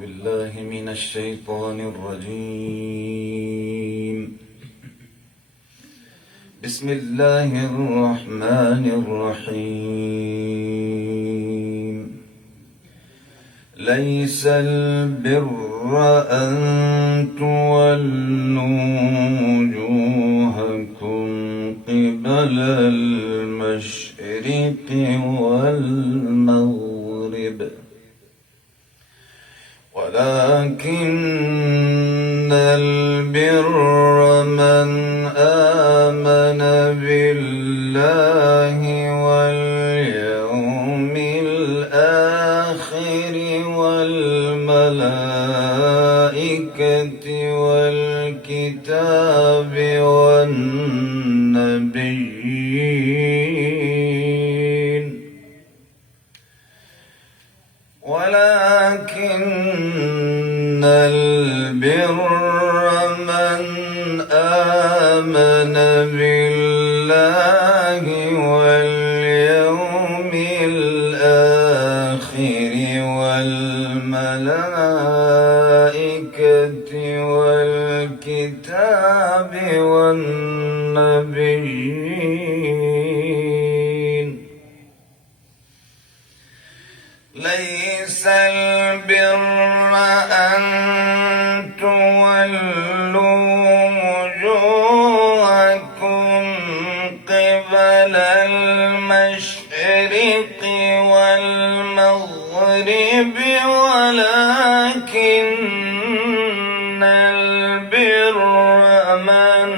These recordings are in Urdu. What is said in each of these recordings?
بالله من الشيطان الرجيم. بسم الله الرحمن الرحيم. ليس البر أن تولوا وجوهكم قبل المشرق والمغرب ولكن البر من آمن بالله واليوم الآخر والملائكة والكتاب والنبيين ولكن البر من آمن بالله واليوم الآخر والملائكة والكتاب والنبيين. ليس البر أن تولوا وجوهكم قبل المشرق والمغرب ولكن البر من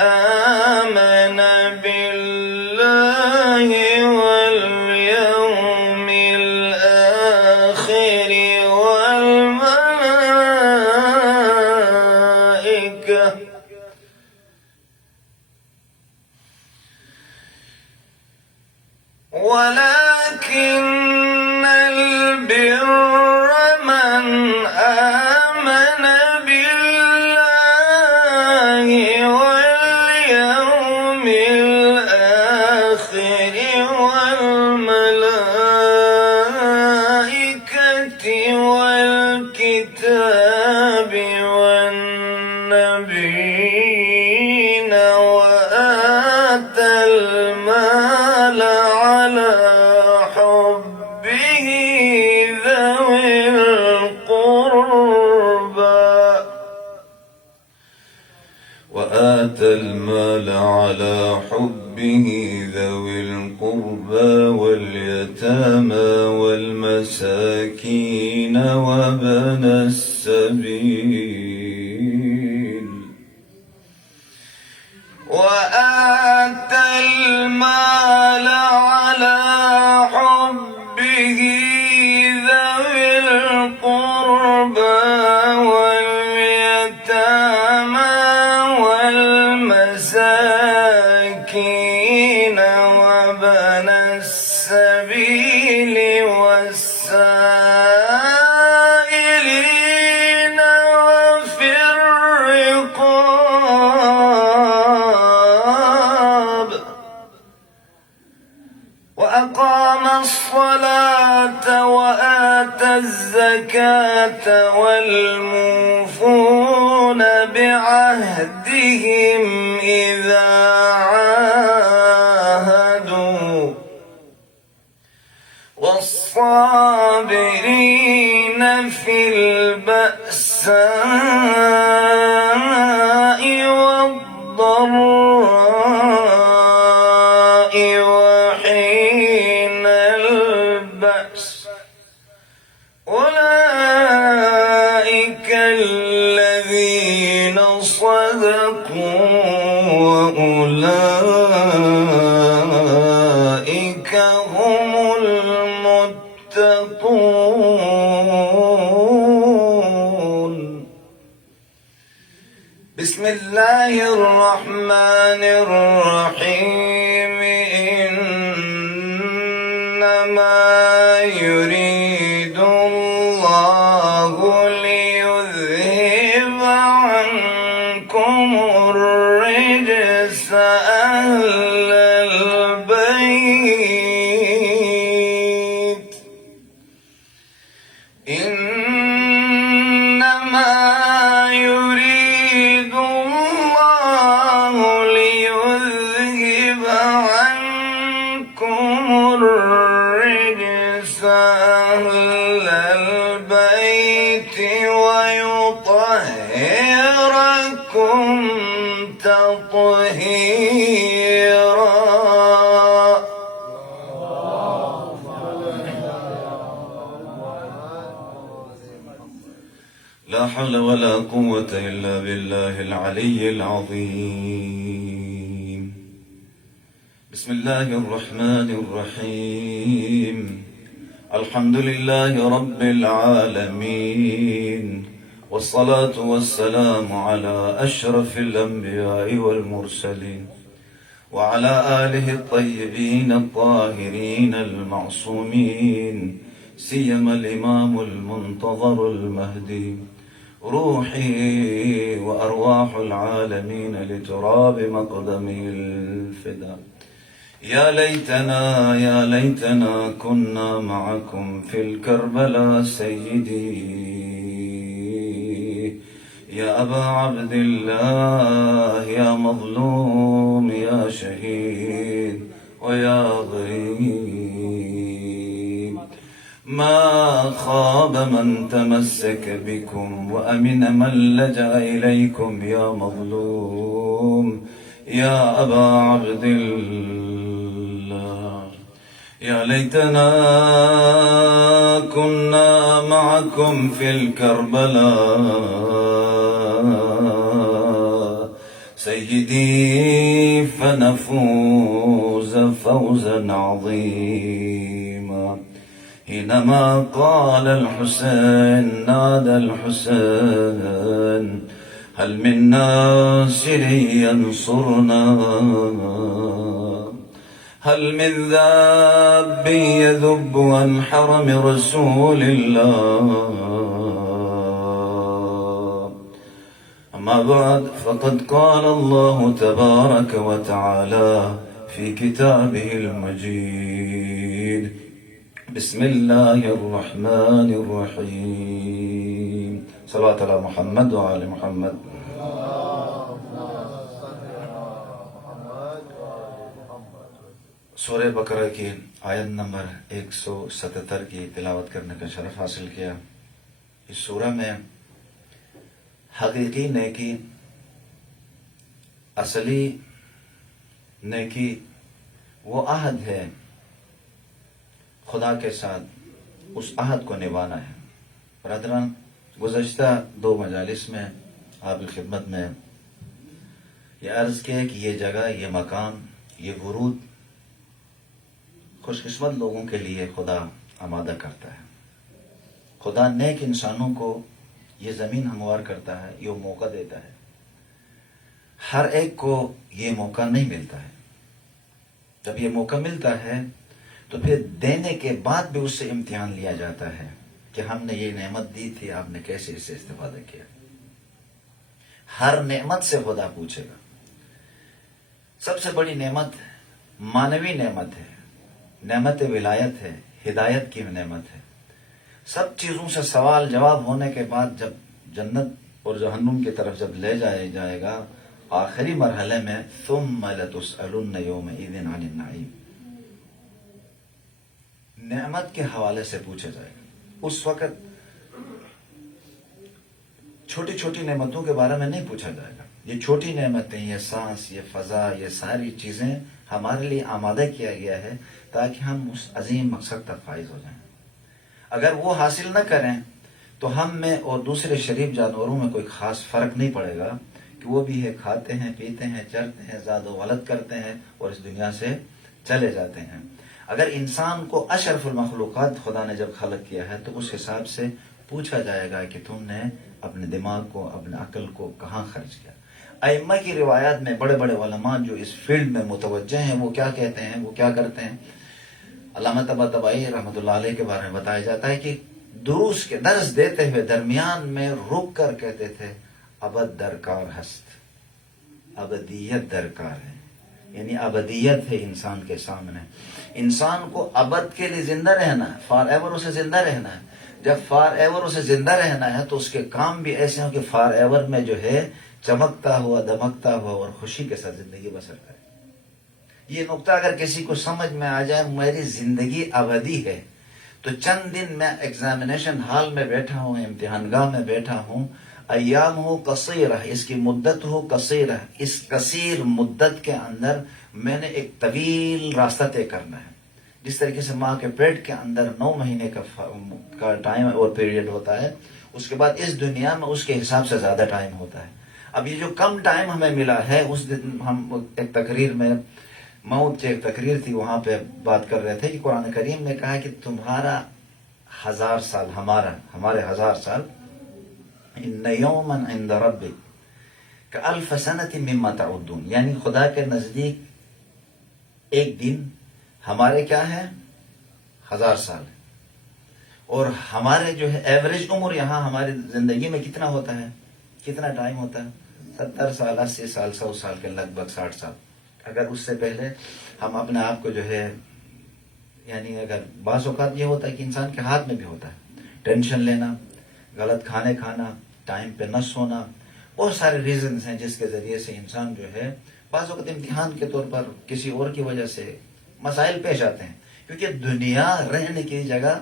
آمن بالله واليوم الآخر والملائكة ولكن البر من آمن بالله واليوم الآخر والملائكة والكتاب والنبيين وآتى المال على حبه ذوي القربى واليتامى والمساكين وابن السبيل وآتى المال على حبه ذوي القربى واليتامى والمساكين وابن السبيل والسائلين وفي الرقاب وأقام الصلاة وآتى الزكاة والموفون بعهدهم إذا عاهدوا والصابرين في البأساء والضراء وحين البأس أولئك الذين صدقوا وأولئك هم المتقون. بسم الله الرحمن الرحيم. إنما يريد الله ليذهب عنكم الرجس أهل البيت البيت ويطهركم تطهيرا. لا حول ولا قوة إلا بالله العلي العظيم. بسم الله الرحمن الرحيم. الحمد لله رب العالمين، والصلاة والسلام على أشرف الأنبياء والمرسلين، وعلى آله الطيبين الطاهرين المعصومين، سيما الإمام المنتظر المهدي، روحي وأرواح العالمين لتراب مقدمه الفداء. يا ليتنا كنا معكم في الكربلاء سيدي، يا أبا عبد الله، يا مظلوم، يا شهيد، ويا غريب. ما خاب من تمسك بكم، وأمن من لجأ إليكم، يا مظلوم، يا أبا عبد الله. يا ليتنا كنا معكم في الكربلاء سيدي، فنفوز فوزا عظيما. حينما قال الحسين، نادى الحسين: هل من ناصر ينصرنا؟ هل من ذاب يذب عن حرم رسول الله؟ أما بعد، فقد قال الله تبارك وتعالى في كتابه المجيد: بسم الله الرحمن الرحيم. صلوات على محمد وآل محمد. سورہ بقرہ کی آیت نمبر 177 کی تلاوت کرنے کا شرف حاصل کیا. اس سورہ میں حقیقی نیکی، اصلی نیکی وہ عہد ہے خدا کے ساتھ، اس عہد کو نبھانا ہے. برادران، گزشتہ 2 مجالس میں آپ کی خدمت میں یہ عرض کیا کہ یہ جگہ، یہ مقام، یہ ورود خوش قسمت لوگوں کے لیے خدا آمادہ کرتا ہے. خدا نیک انسانوں کو یہ زمین ہموار کرتا ہے، یہ موقع دیتا ہے. ہر ایک کو یہ موقع نہیں ملتا ہے. جب یہ موقع ملتا ہے تو پھر دینے کے بعد بھی اس سے امتحان لیا جاتا ہے کہ ہم نے یہ نعمت دی تھی، آپ نے کیسے اس سے استفادہ کیا. ہر نعمت سے خدا پوچھے گا. سب سے بڑی نعمت مانوی نعمت ہے، نعمت ولایت ہے، ہدایت کی نعمت ہے. سب چیزوں سے سوال جواب ہونے کے بعد جب جنت اور جہنم کی طرف جب لے جائے گا، آخری مرحلے میں ثم لتسألن یومئذ عن النعیم، نعمت کے حوالے سے پوچھا جائے گا. اس وقت چھوٹی چھوٹی نعمتوں کے بارے میں نہیں پوچھا جائے گا. یہ چھوٹی نعمتیں، یہ سانس، یہ فضا، یہ ساری چیزیں ہمارے لیے آمادہ کیا گیا ہے تاکہ ہم اس عظیم مقصد تک فائز ہو جائیں. اگر وہ حاصل نہ کریں تو ہم میں اور دوسرے شریف جانوروں میں کوئی خاص فرق نہیں پڑے گا کہ وہ بھی ہے، کھاتے ہیں، پیتے ہیں، چرتے ہیں، زاد و ولد کرتے ہیں اور اس دنیا سے چلے جاتے ہیں. اگر انسان کو اشرف المخلوقات خدا نے جب خلق کیا ہے تو اس حساب سے پوچھا جائے گا کہ تم نے اپنے دماغ کو، اپنے عقل کو کہاں خرچ کیا. ائمہ کی روایات میں بڑے بڑے علماء جو اس فیلڈ میں متوجہ ہیں وہ کیا کہتے ہیں، وہ کیا کرتے ہیں. علامہ طباطبائی رحمۃ اللہ علیہ کے بارے میں بتایا جاتا ہے کہ دروس کے درس دیتے ہوئے درمیان میں رک کر کہتے تھے: ابد درکار ہست، ابدیت درکار ہے. یعنی ابدیت ہے انسان کے سامنے. انسان کو ابد کے لیے زندہ رہنا ہے، فار ایور اسے زندہ رہنا ہے. جب فار ایور اسے زندہ رہنا ہے تو اس کے کام بھی ایسے ہوں کہ فار ایور میں جو ہے چمکتا ہوا، دمکتا ہوا اور خوشی کے ساتھ زندگی بسر کرے. یہ نقطہ اگر کسی کو سمجھ میں آ جائے، میری زندگی ابدی ہے، تو چند دن میں ایگزامینیشن ہال میں بیٹھا ہوں، امتحان گاہ میں بیٹھا ہوں، ایام ہو قصیرہ، اس کی مدت ہو قصیرہ، اس قصیر مدت کے اندر میں نے ایک طویل راستہ طے کرنا ہے. جس طریقے سے ماں کے پیٹ کے اندر 9 مہینے کا ٹائم اور پیریڈ ہوتا ہے، اس کے بعد اس دنیا میں اس کے حساب سے زیادہ ٹائم ہوتا ہے. اب یہ جو کم ٹائم ہمیں ملا ہے، اس دن ہم ایک تقریر میں، موت کی ایک تقریر تھی، وہاں پہ بات کر رہے تھے کہ قرآن کریم نے کہا کہ تمہارا 1000 سال، ہمارے 1000 سال، ان یوما عند ربک کالف سنۃ مما تعدون، یعنی خدا کے نزدیک ایک دن ہمارے کیا ہے 1000 سال. اور ہمارے جو ہے ایوریج عمر یہاں ہماری زندگی میں کتنا ہوتا ہے، کتنا ٹائم ہوتا ہے، 70 سال، 80 سال، 100 سال کے لگ بھگ، 60 سال. اگر اس سے پہلے ہم اپنے آپ کو جو ہے، یعنی اگر بعض اوقات یہ ہوتا ہے کہ انسان کے ہاتھ میں بھی ہوتا ہے، ٹینشن لینا، غلط کھانے کھانا، ٹائم پہ نہ سونا، بہت سارے ریزنز ہیں جس کے ذریعے سے انسان جو ہے بعض اوقات امتحان کے طور پر کسی اور کی وجہ سے مسائل پیش آتے ہیں. کیونکہ دنیا رہنے کی جگہ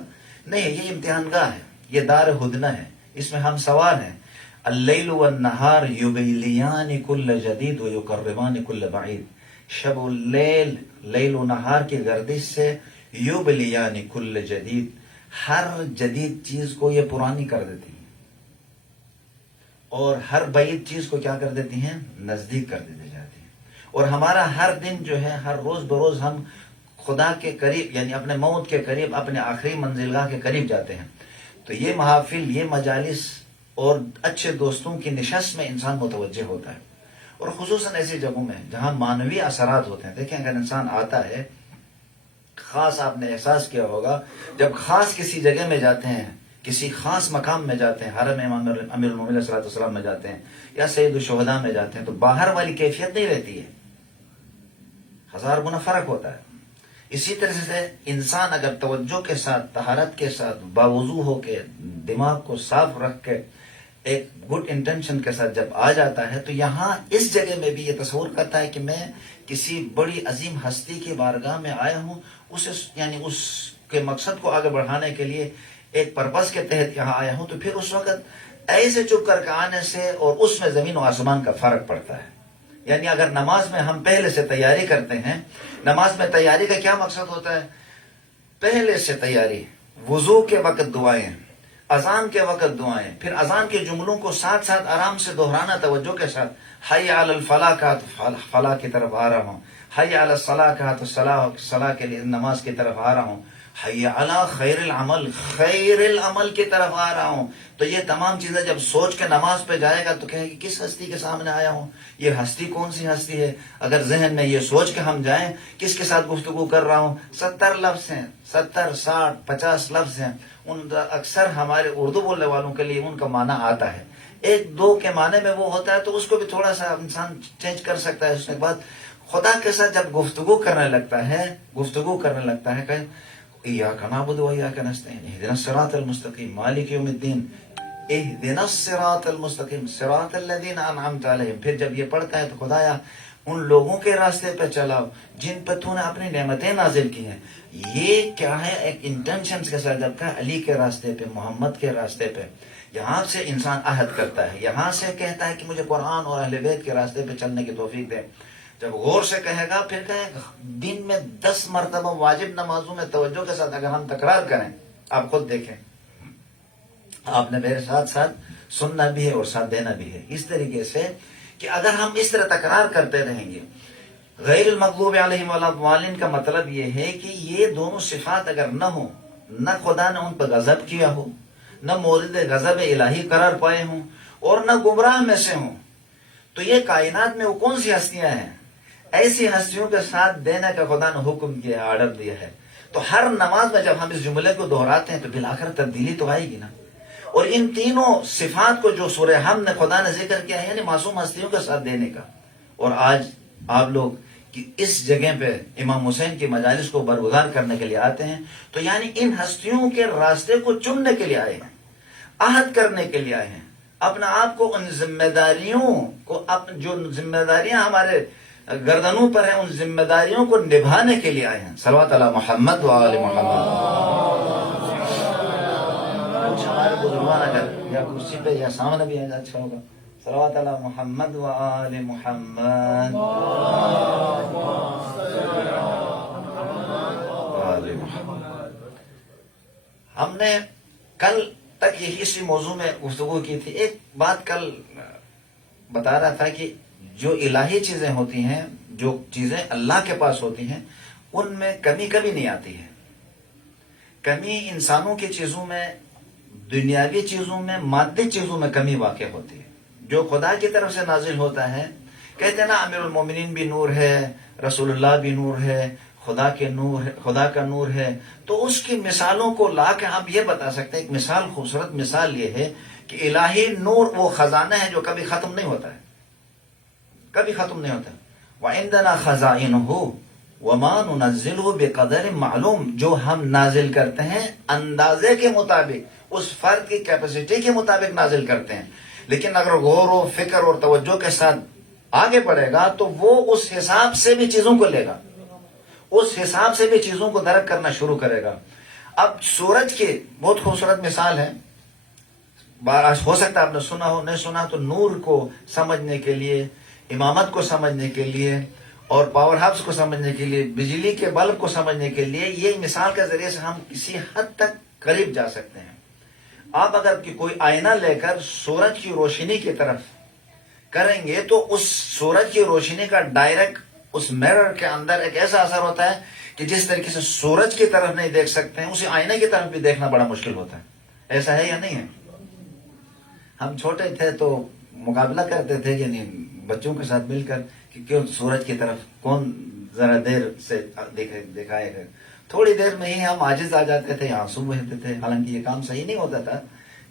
نہیں، یہ امتحان گاہ ہے، یہ دار ہدنہ ہے، اس میں ہم سوار ہیں. اللیل والنہار یبیلیان کل جدید ویقربان کل بعید. شب و لیل و نہار کی گردش سے یبلیان کل جدید، ہر جدید چیز کو یہ پرانی کر دیتی ہیں، اور ہر بعید چیز کو کیا کر دیتی ہیں، نزدیک کر دیتی جاتی ہیں. اور ہمارا ہر دن جو ہے، ہر روز بروز ہم خدا کے قریب، یعنی اپنے موت کے قریب، اپنے آخری منزلگاہ کے قریب جاتے ہیں. تو یہ محافل، یہ مجالس اور اچھے دوستوں کی نشست میں انسان متوجہ ہوتا ہے. اور خصوصاً ایسی جگہوں میں جہاں معنوی اثرات ہوتے ہیں. دیکھیں اگر انسان آتا ہے، خاص آپ نے احساس کیا ہوگا جب خاص کسی جگہ میں جاتے ہیں، کسی خاص مقام میں جاتے ہیں، حرم امام امیر المومنین علیہ الصلوۃ والسلام میں جاتے ہیں، یا سید الشہداء میں جاتے ہیں، تو باہر والی کیفیت نہیں رہتی ہے، 1000 گنا فرق ہوتا ہے. اسی طرح سے انسان اگر توجہ کے ساتھ، طہارت کے ساتھ، باوضو ہو کے، دماغ کو صاف رکھ کے، ایک گڈ انٹینشن کے ساتھ جب آ جاتا ہے، تو یہاں اس جگہ میں بھی یہ تصور کرتا ہے کہ میں کسی بڑی عظیم ہستی کی بارگاہ میں آیا ہوں، یعنی اس کے مقصد کو آگے بڑھانے کے لیے ایک پرپس کے تحت یہاں آیا ہوں. تو پھر اس وقت ایسے چپ کر کے آنے سے اور اس میں زمین و آسمان کا فرق پڑتا ہے. یعنی اگر نماز میں ہم پہلے سے تیاری کرتے ہیں، نماز میں تیاری کا کیا مقصد ہوتا ہے، پہلے سے تیاری، وضو کے وقت دعائیں، اذان کے وقت دعائیں، پھر اذان کے جملوں کو ساتھ ساتھ آرام سے دہرانا توجہ کے ساتھ. حی علی الفلاح کہا تو فلاح کی طرف آ رہا ہوں، حی علی الصلاح کہا تو صلاح کے لیے نماز کی طرف آ رہا ہوں، حی علی خیر العمل، خیر العمل کی طرف آ رہا ہوں. تو یہ تمام چیزیں جب سوچ کے نماز پہ جائے گا تو کہے گی کس ہستی کے سامنے آیا ہوں، یہ ہستی کون سی ہستی ہے. اگر ذہن میں یہ سوچ کے ہم جائیں کس کے ساتھ گفتگو کر رہا ہوں، 70 لفظ ہیں، 70 60 50 لفظ ہیں، ان اکثر ہمارے اردو بولنے والوں کے لیے ان کا معنی آتا ہے، 1 2 کے معنی میں وہ ہوتا ہے، تو اس کو بھی تھوڑا سا انسان چینج کر سکتا ہے. اس کے بعد خدا کے ساتھ جب گفتگو کرنے لگتا ہے کہ ایاک نعبد و ایاک نستعین اہدنا الصراط المستقیم مالک یوم الدین اہدنا الصراط المستقیم صراط الذین انعمت علیہم. پھر جب یہ پڑھتا ہے تو خدایا ان لوگوں کے راستے پہ چلاؤ جن پہ تو نے اپنی نعمتیں نازل کی ہیں. یہ کیا ہے، ایک انٹینشن کے ساتھ جب کہا علی کے راستے پہ، محمد کے راستے پہ، یہاں سے انسان عہد کرتا ہے، یہاں سے کہتا ہے کہ مجھے قرآن اور اہل بیت کے راستے پہ چلنے کی توفیق دے. جب غور سے کہے گا، پھر کہے گا دن میں 10 مرتبہ واجب نمازوں میں توجہ کے ساتھ اگر ہم تکرار کریں، آپ خود دیکھیں، آپ نے میرے ساتھ ساتھ سننا بھی ہے اور ساتھ دینا بھی ہے. اس طریقے سے کہ اگر ہم اس طرح تکرار کرتے رہیں گے، غیر المغضوب علیہم ولا الضالین کا مطلب یہ ہے کہ یہ دونوں صفات اگر نہ ہوں، نہ خدا نے ان پر غضب کیا ہو، نہ مورد غضب الہی قرار پائے ہوں، اور نہ گمراہ میں سے ہوں، تو یہ کائنات میں وہ کون سی ہستیاں ہیں، ایسی ہستیوں کے ساتھ دینے کا خدا نے حکم کیا ہے، آرڈر دیا ہے. تو ہر نماز میں جب ہم اس جملے کو دہراتے ہیں تو بالآخر تبدیلی تو آئے گی نا. اور ان تینوں صفات کو جو سورہ حمد نے خدا نے ذکر کیا ہے، یعنی معصوم ہستیوں کے ساتھ دینے کا. اور آج آپ لوگ اس جگہ پہ امام حسین کی مجالس کو برگزار کرنے کے لیے آتے ہیں، تو یعنی ان ہستیوں کے راستے کو چننے کے لیے آئے ہیں، عہد کرنے کے لیے آئے ہیں، اپنا آپ کو ان ذمہ داریوں کو، جو ذمہ داریاں ہمارے گردنوں پر ہیں، ان ذمہ داریوں کو نبھانے کے لیے آئے ہیں. صلوات علی محمد و آل محمد. ہمارے بزرگان اگر یا کرسی پہ یا سامنے بھی آئے اچھا ہوگا. صلوات علی محمد و آل محمد. ہم نے کل تک یہی اسی موضوع میں گفتگو کی تھی. ایک بات کل بتا رہا تھا کہ جو الہی چیزیں ہوتی ہیں، جو چیزیں اللہ کے پاس ہوتی ہیں، ان میں کمی کبھی نہیں آتی ہے. کمی انسانوں کی چیزوں میں، دنیاوی چیزوں میں، مادی چیزوں میں کمی واقع ہوتی ہے. جو خدا کی طرف سے نازل ہوتا ہے، کہتے ہیں نا امیر المومنین بھی نور ہے، رسول اللہ بھی نور ہے، خدا کے نور ہے، خدا کا نور ہے. تو اس کی مثالوں کو لا کے ہم یہ بتا سکتے ہیں. ایک مثال، خوبصورت مثال یہ ہے کہ الہی نور وہ خزانہ ہے جو کبھی ختم نہیں ہوتا ہے، کبھی ختم نہیں ہوتا. وَعِندَنَا خَزَائِنُهُ وَمَا نُنَزِّلُهُ بِقَدَرٍ معلوم. جو ہم نازل کرتے ہیں اندازے کے مطابق، اس فرد کی کیپیسٹی کے مطابق نازل کرتے ہیں. لیکن اگر غور و فکر اور توجہ کے ساتھ آگے بڑھے گا تو وہ اس حساب سے بھی چیزوں کو لے گا، اس حساب سے بھی چیزوں کو درک کرنا شروع کرے گا. اب سورج کی بہت خوبصورت مثال ہے. ہو سکتا ہے آپ نے سنا ہو، نہیں سنا تو نور کو سمجھنے کے لیے، امامت کو سمجھنے کے لیے اور پاور ہاؤس کو سمجھنے کے لیے، بجلی کے بلب کو سمجھنے کے لیے، یہ مثال کے ذریعے سے ہم کسی حد تک قریب جا سکتے ہیں. آپ اگر کوئی آئینہ لے کر سورج کی روشنی کی طرف کریں گے تو اس سورج کی روشنی کا ڈائریکٹ اس میرر کے اندر ایک ایسا اثر ہوتا ہے کہ جس طریقے سے سورج کی طرف نہیں دیکھ سکتے ہیں، اسی آئینے کی طرف بھی دیکھنا بڑا مشکل ہوتا ہے. ایسا ہے یا نہیں ہے؟ ہم چھوٹے تھے تو مقابلہ کرتے تھے یعنی بچوں کے ساتھ مل کر کہ کیوں سورج کی طرف کون ذرا دیر سے دکھائے گا. تھوڑی دیر میں ہی ہم عاجز آ جاتے تھے، آنسو بہتے تھے. حالانکہ یہ کام صحیح نہیں ہوتا تھا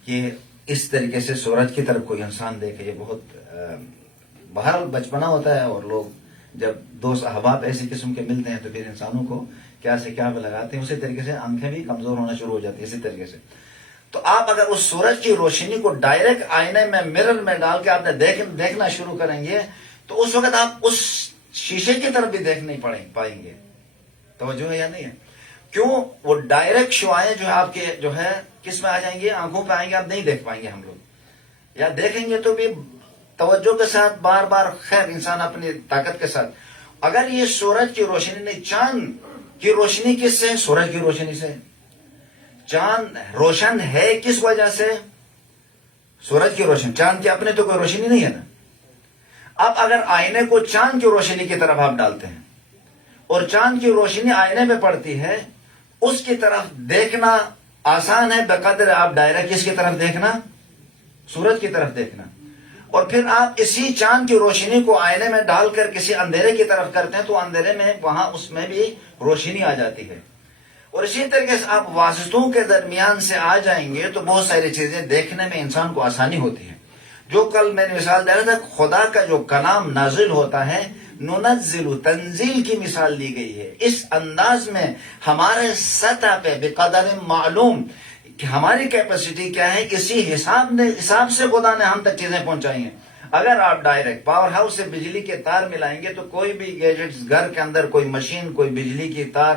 کہ اس طریقے سے سورج کی طرف کوئی انسان دیکھے. یہ بہت بہرحال بچپنا ہوتا ہے، اور لوگ جب دوست احباب ایسی قسم کے ملتے ہیں تو پھر انسانوں کو کیا سے کیا لگاتے ہیں. اسی طریقے سے آنکھیں بھی کمزور ہونا شروع ہو جاتی ہیں اسی طریقے سے. تو آپ اگر اس سورج کی روشنی کو ڈائریکٹ آئینے میں، مرر میں ڈال کے آپ نے دیکھنا شروع کریں گے تو اس وقت آپ اس شیشے کی طرف بھی دیکھ نہیں پائیں گے. توجہ ہے یا نہیں ہے؟ کیوں؟ وہ ڈائریکٹ شعاعیں جو ہے آپ کے جو ہے کس میں آ جائیں گے؟ آنکھوں پہ آئیں گے، آپ نہیں دیکھ پائیں گے. ہم لوگ یا دیکھیں گے تو بھی توجہ کے ساتھ بار بار، خیر انسان اپنی طاقت کے ساتھ. اگر یہ سورج کی روشنی نہیں، چاند کی روشنی کس سے؟ سورج کی روشنی سے. چاند روشن ہے کس وجہ سے؟ سورج کی روشنی. چاند کی اپنے تو کوئی روشنی نہیں ہے نا. اب اگر آئینے کو چاند کی روشنی کی طرف آپ ڈالتے ہیں اور چاند کی روشنی آئینے پہ پڑتی ہے، اس کی طرف دیکھنا آسان ہے بقدر آپ ڈائریکٹ کس کی طرف دیکھنا؟ سورج کی طرف دیکھنا. اور پھر آپ اسی چاند کی روشنی کو آئینے میں ڈال کر کسی اندھیرے کی طرف کرتے ہیں تو اندھیرے میں وہاں اس میں بھی روشنی آ جاتی ہے. اور اسی طریقے سے آپ واسطوں کے درمیان سے آ جائیں گے تو بہت ساری چیزیں دیکھنے میں انسان کو آسانی ہوتی ہے. جو کل میں نے مثال دے رہا تھا، خدا کا جو کلام نازل ہوتا ہے، ننزل، تنزیل کی مثال دی گئی ہے. اس انداز میں ہمارے سطح پہ بقدر معلوم کہ ہماری کیپیسٹی کیا ہے، اسی حساب سے خدا نے ہم تک چیزیں پہنچائی ہیں. اگر آپ ڈائریکٹ پاور ہاؤس سے بجلی کے تار ملائیں گے تو کوئی بھی گیجٹس، گھر کے اندر کوئی مشین، کوئی بجلی کی تار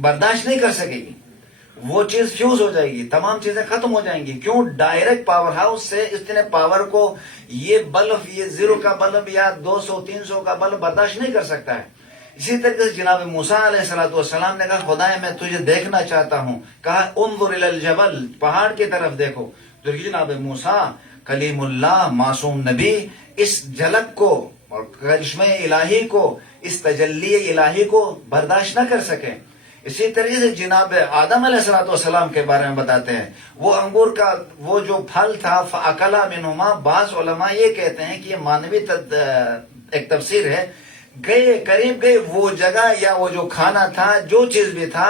برداشت نہیں کر سکے گی. وہ چیز فیوز ہو جائے گی، تمام چیزیں ختم ہو جائیں گی. کیوں؟ ڈائریکٹ پاور ہاؤس سے اتنے پاور کو یہ بلب، یہ 0 کا بلب یا 200 300 کا بلب برداشت نہیں کر سکتا ہے. اسی طریقے سے جناب موسیٰ علیہ السلام نے کہا خدا میں تجھے دیکھنا چاہتا ہوں. کہا انظر الی الجبل، پہاڑ کی طرف دیکھو. تو جناب موسیٰ کلیم اللہ، معصوم نبی، اس جھلک کو اور کرشمہ الہی کو، اس تجلی الہی کو برداشت نہ کر سکے. اسی طریقے سے جناب آدم علیہ السلام کے بارے میں بتاتے ہیں، وہ انگور کا وہ جو پھل تھا، فَأَكَلَا مِنْهُمَا. بعض علماء یہ کہتے ہیں کہ یہ مانوی ایک تفسیر ہے، قریب گئے وہ جگہ یا وہ جو کھانا تھا، جو چیز بھی تھا،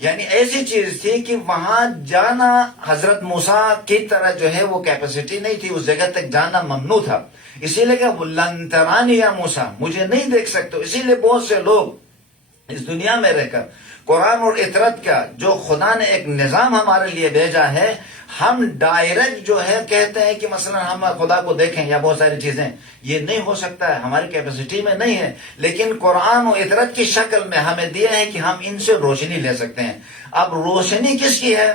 یعنی ایسی چیز تھی کہ وہاں جانا حضرت موسیٰ کی طرح جو ہے وہ کیپیسٹی نہیں تھی، اس جگہ تک جانا ممنوع تھا. اسی لیے کہ لَن تَرَانِي يَا موسیٰ، مجھے نہیں دیکھ سکتے. اسی لیے بہت سے لوگ اس دنیا میں رہ کر قرآن اور اطرت کا جو خدا نے ایک نظام ہمارے لیے بھیجا ہے، ہم ڈائریکٹ جو ہے کہتے ہیں کہ مثلا ہم خدا کو دیکھیں یا بہت ساری چیزیں، یہ نہیں ہو سکتا ہے، ہماری کیپیسٹی میں نہیں ہے. لیکن قرآن و اطرت کی شکل میں ہمیں دیا ہے کہ ہم ان سے روشنی لے سکتے ہیں. اب روشنی کس کی ہے؟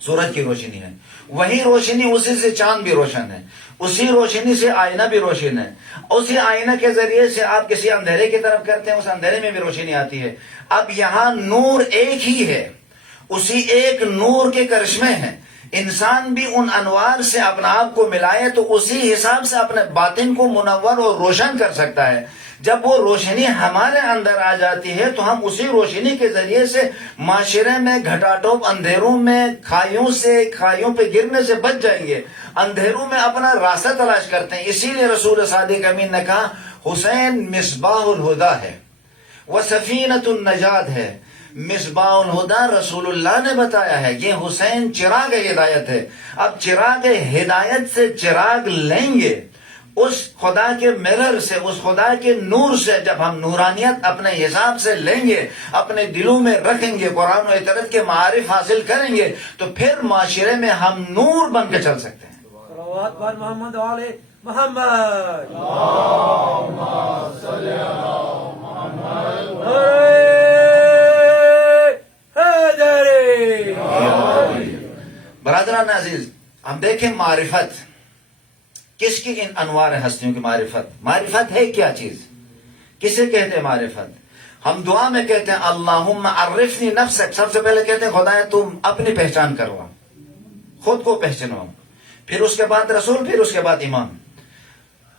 سورج کی روشنی ہے، وہی روشنی اسی سے چاند بھی روشن ہے، اسی روشنی سے آئینہ بھی روشن ہے، اسی آئینہ کے ذریعے سے آپ کسی اندھیرے کی طرف کرتے ہیں، اس اندھیرے میں بھی روشنی آتی ہے۔ اب یہاں نور ایک ہی ہے، اسی ایک نور کے کرشمے ہیں۔ انسان بھی ان انوار سے اپنا آپ کو ملائے تو اسی حساب سے اپنے باطن کو منور اور روشن کر سکتا ہے۔ جب وہ روشنی ہمارے اندر آ جاتی ہے تو ہم اسی روشنی کے ذریعے سے معاشرے میں گھٹاٹوپ اندھیروں میں کھائیوں پہ گرنے سے بچ جائیں گے، اندھیروں میں اپنا راستہ تلاش کرتے ہیں۔ اسی لیے رسول صادق امین نے کہا حسین مصباح الہدا ہے، وہ سفینۃ النجات ہے۔ مصباح الہدا رسول اللہ نے بتایا ہے، یہ حسین چراغ ہدایت ہے۔ اب چراغ ہدایت سے چراغ لیں گے، اس خدا کے مرر سے، اس خدا کے نور سے جب ہم نورانیت اپنے حساب سے لیں گے، اپنے دلوں میں رکھیں گے، قرآن و اطاعت کے معارف حاصل کریں گے، تو پھر معاشرے میں ہم نور بن کے چل سکتے ہیں۔ صلوات بر محمد و آل محمد۔ برادران عزیز، ہم دیکھیں معرفت کس کی، ان انوار ہستیوں کی معرفت۔ معرفت ہے کیا چیز؟ کسے کہتے ہیں معرفت؟ ہم دعا میں کہتے ہیں اللہم عرفنی نفسک، سب سے پہلے کہتے ہیں خدایا تم اپنی پہچان کروا، خود کو پہچانو، پھر اس کے بعد رسول، پھر اس کے بعد امام۔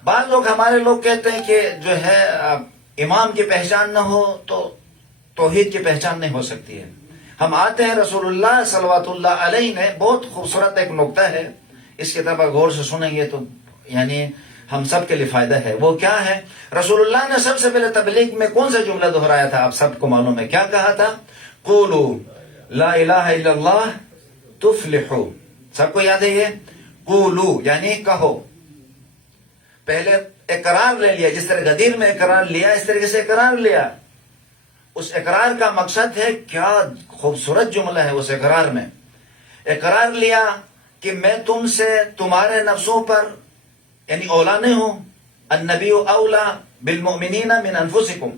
بعض لوگ، ہمارے لوگ کہتے ہیں کہ جو ہے امام کی پہچان نہ ہو تو توحید کی پہچان نہیں ہو سکتی ہے۔ ہم آتے ہیں، رسول اللہ صلوات اللہ علیہ نے بہت خوبصورت ایک نقطہ ہے، اس کی طرف غور سے سنیں گے تو یعنی ہم سب کے لیے فائدہ ہے۔ وہ کیا ہے؟ رسول اللہ نے سب سے پہلے تبلیغ میں کون سا جملہ دہرایا تھا؟ آپ سب کو معلوم ہے، کیا کہا تھا؟ قولوا لا الہ الا اللہ تفلحوا۔ سب کو یاد ہے یہ؟ قولوا یعنی کہو۔ پہلے اقرار لے لیا، جس طرح غدیر میں اقرار لیا اس طریقے سے اقرار لیا۔ اس اقرار کا مقصد ہے، کیا خوبصورت جملہ ہے اس اقرار میں۔ اقرار لیا کہ میں تم سے تمہارے نفسوں پر یعنی اولا نہیں ہوں، النبی اولا بالمؤمنین من انفسکم۔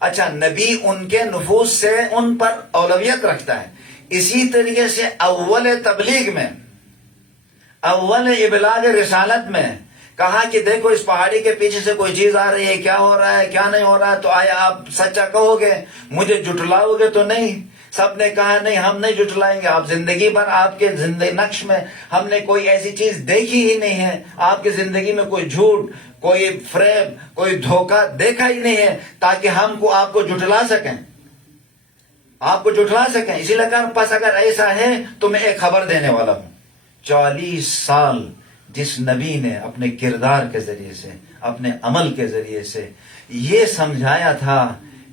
اچھا، نبی ان کے نفوس سے ان پر اولویت رکھتا ہے۔ اسی طریقے سے اول تبلیغ میں، اول ابلاغ رسالت میں کہا کہ دیکھو اس پہاڑی کے پیچھے سے کوئی چیز آ رہی ہے، کیا ہو رہا ہے کیا نہیں ہو رہا ہے، تو آیا آپ سچا کہو گے، مجھے جھٹلاؤ گے تو نہیں؟ سب نے کہا نہیں، ہم نہیں جھٹلائیں گے۔ آپ زندگی بھر آپ کے زندگی نقش میں ہم نے کوئی ایسی چیز دیکھی ہی نہیں ہے، آپ کی زندگی میں کوئی جھوٹ، کوئی فریب، کوئی دھوکہ دیکھا ہی نہیں ہے تاکہ ہم کو آپ کو جھٹلا سکیں، آپ کو جھٹلا سکیں۔ اسی لیے کہا پس اگر ایسا ہے تو میں ایک خبر دینے والا ہوں۔ 40 سال جس نبی نے اپنے کردار کے ذریعے سے، اپنے عمل کے ذریعے سے یہ سمجھایا تھا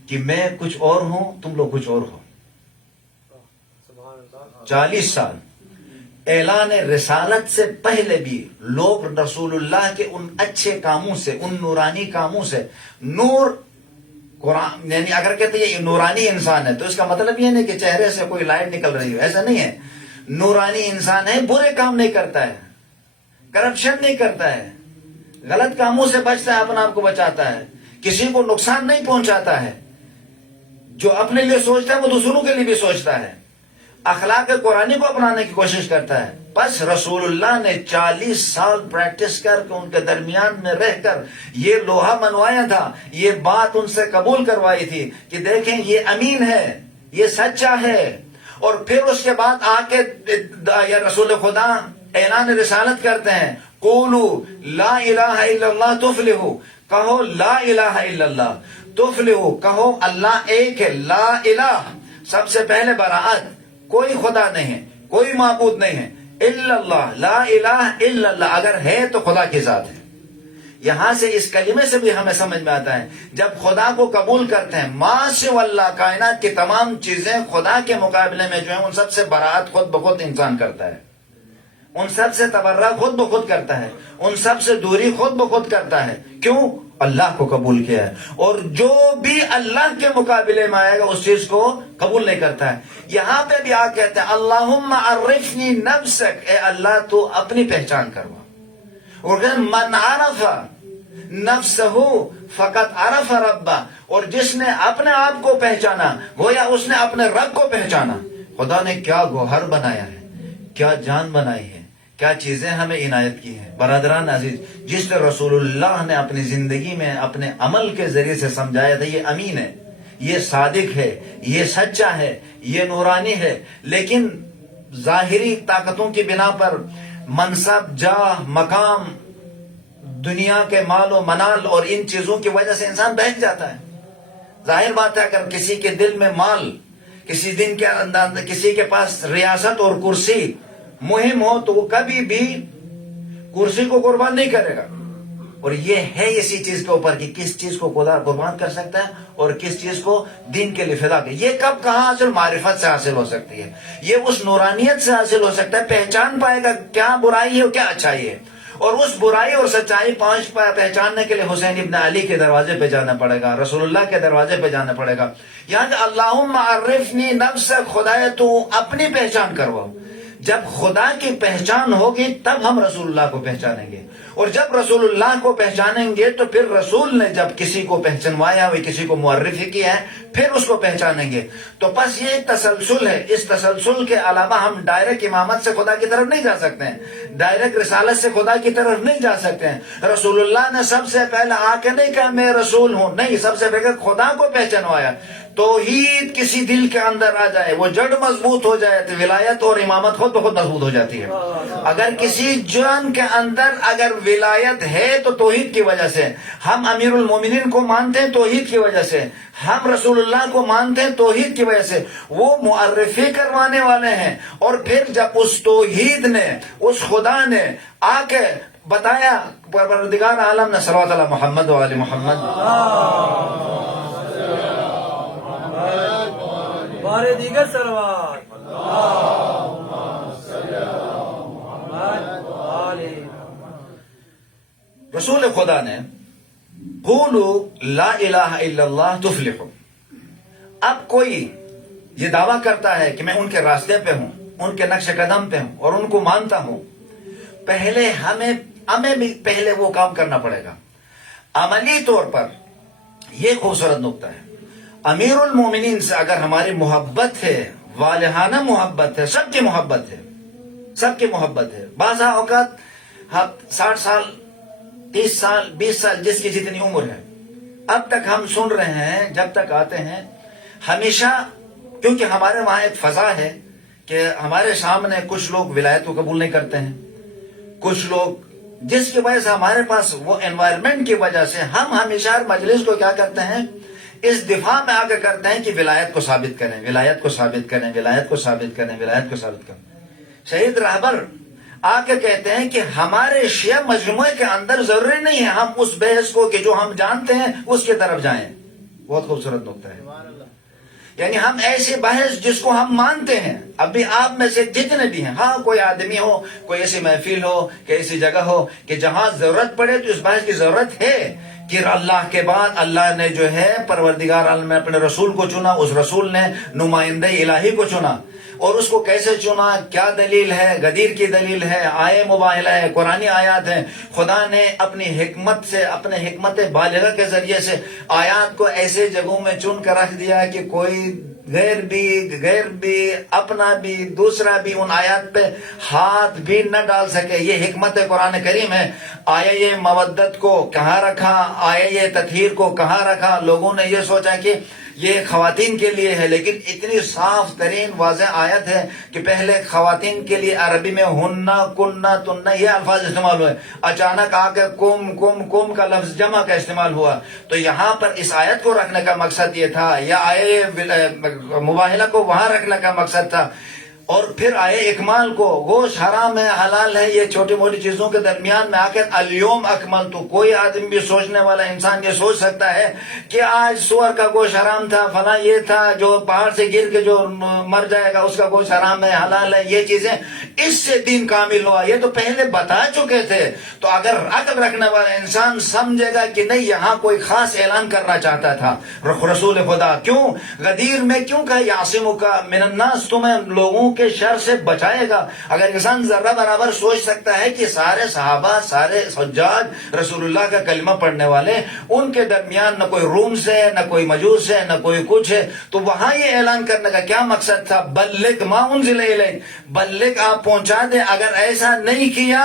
کہ میں کچھ اور ہوں، تم لوگ کچھ اور ہو۔ 40 سال اعلان رسالت سے پہلے بھی لوگ رسول اللہ کے ان اچھے کاموں سے، ان نورانی کاموں سے، نور قرآن یعنی اگر کہتے ہیں یہ نورانی انسان ہے تو اس کا مطلب یہ نہیں کہ چہرے سے کوئی لائٹ نکل رہی ہو، ایسا نہیں ہے۔ نورانی انسان ہے، برے کام نہیں کرتا ہے، کرپشن نہیں کرتا ہے، غلط کاموں سے بچتا ہے، اپنا آپ کو بچاتا ہے، کسی کو نقصان نہیں پہنچاتا ہے، جو اپنے لیے سوچتا ہے وہ دوسروں کے لیے بھی سوچتا ہے، اخلاق قرآنی کو اپنانے کی کوشش کرتا ہے۔ بس رسول اللہ نے 40 سال پریکٹس کر کے ان کے درمیان میں رہ کر یہ لوہا منوایا تھا، یہ بات ان سے قبول کروائی تھی کہ دیکھیں یہ امین ہے، یہ سچا ہے۔ اور پھر اس کے بعد آ کے یا رسول خدا اعلان رسالت کرتے ہیں، قولوا لا الہ الا اللہ تفلحوا، کہو لا الہ الا اللہ تفلحوا، کہو اللہ ایک ہے، لا الہ سب سے پہلے براءت، کوئی خدا نہیں ہے، کوئی معبود نہیں ہے، الا اللہ، لا الہ الا اللہ، اگر ہے تو خدا کی ذات ہے۔ یہاں سے اس کلمے سے بھی ہمیں سمجھ میں آتا ہے جب خدا کو قبول کرتے ہیں، ما سوى اللہ، کائنات کی تمام چیزیں خدا کے مقابلے میں جو ہیں ان سب سے براءت خود بخود انسان کرتا ہے، ان سب سے تبرہ خود بخود کرتا ہے، ان سب سے دوری خود بخود کرتا ہے۔ کیوں؟ اللہ کو قبول کیا ہے، اور جو بھی اللہ کے مقابلے میں آئے گا اس چیز کو قبول نہیں کرتا ہے۔ یہاں پہ بھی آپ کہتے ہیں اللہم عرفنی نفسک، اے اللہ تو اپنی پہچان کروا، اور من عرف نفسہ فقط عرف ربہ، اور جس نے اپنے آپ کو پہچانا گویا اس نے اپنے رب کو پہچانا۔ خدا نے کیا گوہر بنایا ہے، کیا جان بنائی ہے، کیا چیزیں ہمیں عنایت کی ہیں۔ برادران عزیز، جس طرح رسول اللہ نے اپنی زندگی میں اپنے عمل کے ذریعے سے سمجھایا تھا، یہ امین ہے، یہ صادق ہے، یہ سچا ہے، یہ نورانی ہے، لیکن ظاہری طاقتوں کی بنا پر منصب، جاہ، مقام، دنیا کے مال و منال اور ان چیزوں کی وجہ سے انسان بہک جاتا ہے۔ ظاہر بات ہے، اگر کسی کے دل میں مال، کسی کے پاس ریاست اور کرسی مہم ہو تو وہ کبھی بھی کرسی کو قربان نہیں کرے گا۔ اور یہ ہے اسی چیز کے اوپر کہ کس چیز کو خدا قربان کر سکتا ہے اور کس چیز کو دین کے لیے فدا کر۔ یہ کب کہاں حاصل؟ معرفت سے حاصل ہو سکتی ہے، یہ اس نورانیت سے حاصل ہو سکتا ہے، پہچان پائے گا کیا برائی ہے اور کیا اچھائی ہے، اور اس برائی اور سچائی پہچاننے کے لیے حسین ابن علی کے دروازے پہ جانا پڑے گا، رسول اللہ کے دروازے پہ جانا پڑے گا۔ یہاں کہ اللہم عرفنی نفسک، خدایا تو اپنی پہچان کرواؤ۔ جب خدا کی پہچان ہوگی تب ہم رسول اللہ کو پہچانیں گے، اور جب رسول اللہ کو پہچانیں گے تو پھر رسول نے جب کسی کو پہچانوایا ہوئی، کسی کو معرفی کیا ہے، پھر اس کو پہچانیں گے۔ تو بس یہ ایک تسلسل ہے، اس تسلسل کے علاوہ ہم ڈائریکٹ امامت سے خدا کی طرف نہیں جا سکتے ہیں، ڈائریکٹ رسالت سے خدا کی طرف نہیں جا سکتے ہیں۔ رسول اللہ نے سب سے پہلے آ کے نہیں کہا میں رسول ہوں، نہیں، سب سے پہلے خدا کو پہچانوایا۔ توحید کسی دل کے اندر آ جائے، وہ جڑ مضبوط ہو جائے تو ولایت اور امامت خود بخود مضبوط ہو جاتی ہے۔ اگر کسی جان کے اندر اگر ولایت ہے تو توحید کی وجہ سے، ہم امیر المومنین کو مانتے ہیں توحید کی وجہ سے، ہم رسول اللہ کو مانتے ہیں توحید کی وجہ سے، وہ معرفی کروانے والے ہیں۔ اور پھر جب اس توحید نے، اس خدا نے آ کے بتایا، پروردگار عالم نے صلوات علی محمد و علی محمد، بارے دیگر سلوات، رسول خدا نے قولوا لا الہ الا اللہ تفلحوا۔ اب کوئی یہ دعویٰ کرتا ہے کہ میں ان کے راستے پہ ہوں، ان کے نقش قدم پہ ہوں اور ان کو مانتا ہوں، پہلے ہمیں بھی پہلے وہ کام کرنا پڑے گا۔ عملی طور پر یہ خوبصورت نقطہ ہے، امیر المومنین سے اگر ہماری محبت ہے، والہانہ محبت ہے، سب کی محبت ہے، سب کی محبت ہے۔ بعض اوقات 60 سال، 30 سال، 20 سال، جس کی جتنی عمر ہے، اب تک ہم سن رہے ہیں، جب تک آتے ہیں ہمیشہ، کیونکہ ہمارے وہاں ایک فضا ہے کہ ہمارے سامنے کچھ لوگ ولایت کو قبول نہیں کرتے ہیں، کچھ لوگ، جس کی وجہ سے ہمارے پاس وہ انوائرمنٹ کی وجہ سے ہم ہمیشہ ہر مجلس کو کیا کرتے ہیں، اس دفاع میں آگے کرتے ہیں کہ ولایت کو ثابت کریں، ولایت کو ثابت کریں، ولایت کو ثابت کریں، ولایت کو ثابت کریں۔ شہید رہبر آ کے کہتے ہیں کہ ہمارے شیعہ مجموعے کے اندر ضروری نہیں ہے ہم اس بحث کو کہ جو ہم جانتے ہیں اس کی طرف جائیں۔ بہت خوبصورت نقطہ ہے، یعنی ہم ایسی بحث جس کو ہم مانتے ہیں، اب بھی آپ میں سے جتنے بھی ہیں، ہاں کوئی آدمی ہو، کوئی ایسی محفل ہو، کہ ایسی جگہ ہو کہ جہاں ضرورت پڑے تو اس بحث کی ضرورت ہے کہ اللہ کے بعد اللہ نے جو ہے پروردگار عالم نے اپنے رسول کو چنا، اس رسول نے نمائندہ الہی کو چنا، اور اس کو کیسے چنا، کیا دلیل ہے، غدیر کی دلیل ہے، آئے مباہلہ ہے، قرآنی آیات ہیں۔ خدا نے اپنی حکمت سے، اپنے حکمت بالغہ کے ذریعے سے آیات کو ایسے جگہوں میں چن کر رکھ دیا کہ کوئی غیر بھی اپنا بھی دوسرا بھی ان آیات پہ ہاتھ بھی نہ ڈال سکے۔ یہ حکمت قرآن کریم ہے۔ آیا یہ مودت کو کہاں رکھا، آیا یہ تطہیر کو کہاں رکھا، لوگوں نے یہ سوچا کہ یہ خواتین کے لیے ہے، لیکن اتنی صاف ترین واضح آیت ہے کہ پہلے خواتین کے لیے عربی میں ہننا، کننا، تننا یہ الفاظ استعمال ہوئے، اچانک آ کے کم کا لفظ جمع کا استعمال ہوا۔ تو یہاں پر اس آیت کو رکھنے کا مقصد یہ تھا، یا آئے مباہلہ کو وہاں رکھنے کا مقصد تھا۔ اور پھر آئے اکمال کو، گوشت حرام ہے حلال ہے، یہ چھوٹی موٹی چیزوں کے درمیان میں آ کر الیوم اکمل، تو کوئی آدمی بھی سوچنے والا انسان یہ سوچ سکتا ہے کہ آج سور کا گوشت حرام تھا، فلاں یہ تھا، جو پہاڑ سے گر کے جو مر جائے گا اس کا گوشت حرام ہے حلال ہے، یہ چیزیں، اس سے دین کامل ہوا، یہ تو پہلے بتا چکے تھے۔ تو اگر عقل رکھنے والا انسان سمجھے گا کہ نہیں یہاں کوئی خاص اعلان کرنا چاہتا تھا رسول خدا، کیوں غدیر میں کیوں کہا یعصمک من الناس، تمہیں لوگوں کے شر سے بچائے گا. اگر انسان ذرہ برابر سوچ سکتا ہے کہ سارے صحابہ، سارے حجاج رسول اللہ کا کلمہ پڑھنے والے، ان کے درمیان نہ کوئی روم سے، نہ کوئی مجوس ہے، نہ کوئی کچھ ہے، تو وہاں یہ اعلان کرنے کا کیا مقصد تھا؟ بلغ ما انزل الیک، بلغ آپ پہنچا دیں. اگر ایسا نہیں کیا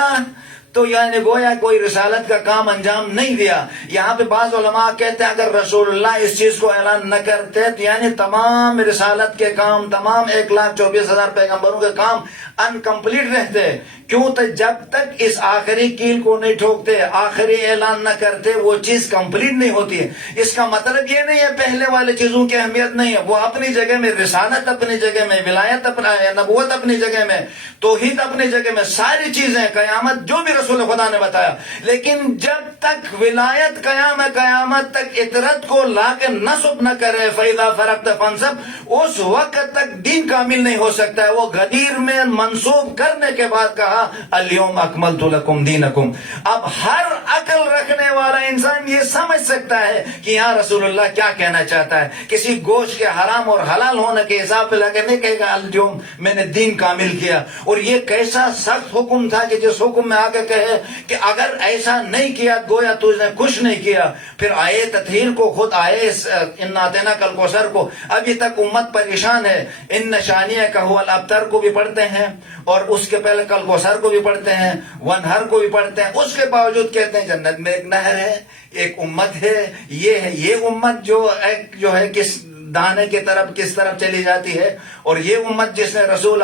تو یعنی گویا کوئی رسالت کا کام انجام نہیں دیا. یہاں پہ بعض علماء کہتے ہیں اگر رسول اللہ اس چیز کو اعلان نہ کرتے تو یعنی تمام رسالت کے کام، تمام 1,24,000 پیغمبروں کے کام انکمپلیٹ رہتے. کیوں؟ تو جب تک اس آخری کیل کو نہیں ٹھوکتے، آخری اعلان نہ کرتے، وہ چیز کمپلیٹ نہیں ہوتی ہے. اس کا مطلب یہ نہیں ہے پہلے والے چیزوں کی اہمیت نہیں ہے، وہ اپنی جگہ میں، رسالت اپنی جگہ میں، ولایت نبوت اپنی جگہ میں، توحید اپنی جگہ میں، ساری چیزیں، قیامت جو بھی رسول خدا نے بتایا. لیکن جب تک ولایت قیامت تک اطرت کو لا کے نصب نہ کرے، فَإِذَا فَرَغْتَ فَانصَبْ، اس وقت تک دین کامل نہیں ہو سکتا ہے. وہ غدیر میں منسوب کرنے کے بعد کہا اليوم اکملت لکم دینکم. اب ہر عقل رکھنے والا انسان یہ سمجھ سکتا ہے کہ یہاں رسول اللہ کیا کہنا چاہتا ہے. کسی گوشت کے حرام اور حلال ہونے کے حساب پہ لگے نہیں کہے گا اليوم میں نے دین کامل کیا. اور یہ کیسا سخت حکم تھا کہ جس حکم میں آگے کہے کہ اگر ایسا نہیں کیا گویا تجھ نے کچھ نہیں کیا. پھر آئے تطہیر کو، خود آئے انا اعطیناک الکوثر کو. ابھی تک امت پریشان ہے. ان شانیہ کا هو الابتر کو بھی پڑھتے ہیں اور اس کے پہلے کل کوثر کو بھی پڑھتے ہیں، ونہر کو بھی پڑھتے ہیں. اس کے باوجود کہتے ہیں جنت میں ایک نہر ہے، ایک امت ہے. یہ امت جو ہے کس دانے کی طرف کس طرف چلی جاتی ہے، اور یہ امت جس نے رسول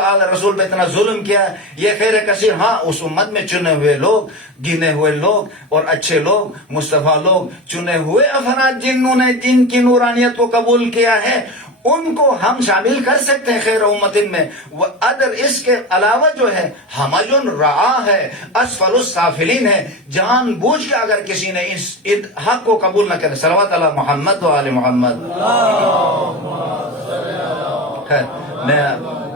پہ اتنا ظلم کیا، یہ خیر کثیر. ہاں اس امت میں چنے ہوئے لوگ، گنے ہوئے لوگ اور اچھے لوگ، مصطفیٰ لوگ، چنے ہوئے افراد جنہوں نے جن کی نورانیت کو قبول کیا ہے، ان کو ہم شامل کر سکتے ہیں خیر امتن میں. ادر اس کے علاوہ جو ہے ہمجن رعا ہے، اسفل السافلین ہے. جان بوجھ کے اگر کسی نے اس حق کو قبول نہ کرے، صلوات علی محمد و آل محمد. خیر میں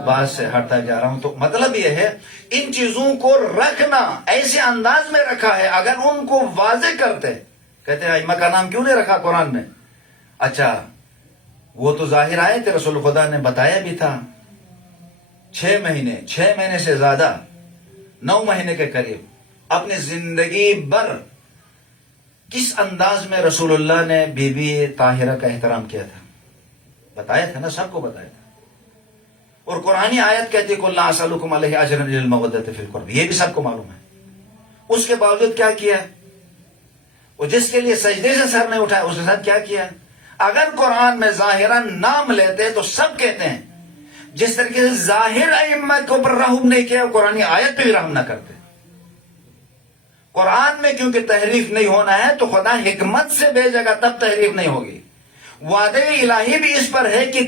بات سے ہٹتا جا رہا ہوں. تو مطلب یہ ہے ان چیزوں کو رکھنا ایسے انداز میں رکھا ہے. اگر ان کو واضح کرتے، کہتے ہیں ائمہ کا نام کیوں نہیں رکھا قرآن میں؟ اچھا وہ تو ظاہر آئے تھے، رسول خدا نے بتایا بھی تھا. 6 مہینے سے زیادہ، 9 مہینے کے قریب اپنی زندگی بھر کس انداز میں رسول اللہ نے بی بی طاہرہ کا احترام کیا تھا، بتایا تھا نا، سب کو بتایا تھا. اور قرآنی آیت کہتی قُلْ لَا أَسْأَلُكُمْ عَلَيْهِ أَجْرًا إِلَّا الْمَوَدَّةَ فِي الْقُرْبِ، یہ بھی سب کو معلوم ہے. اس کے باوجود کیا کیا؟ وہ جس کے لیے سجدے سے سر نہیں اٹھایا اس کے ساتھ کیا کیا؟ اگر قرآن میں ظاہراً نام لیتے تو سب کہتے ہیں. جس طریقے سے ظاہر ائمہ کے اوپر رحم نہیں کیا، قرآن آیت پہ بھی رحم نہ کرتے. قرآن میں کیونکہ تحریف نہیں ہونا ہے تو خدا حکمت سے بھیجے گا، تب تحریف نہیں ہوگی. وعدہ الہی بھی اس پر ہے کہ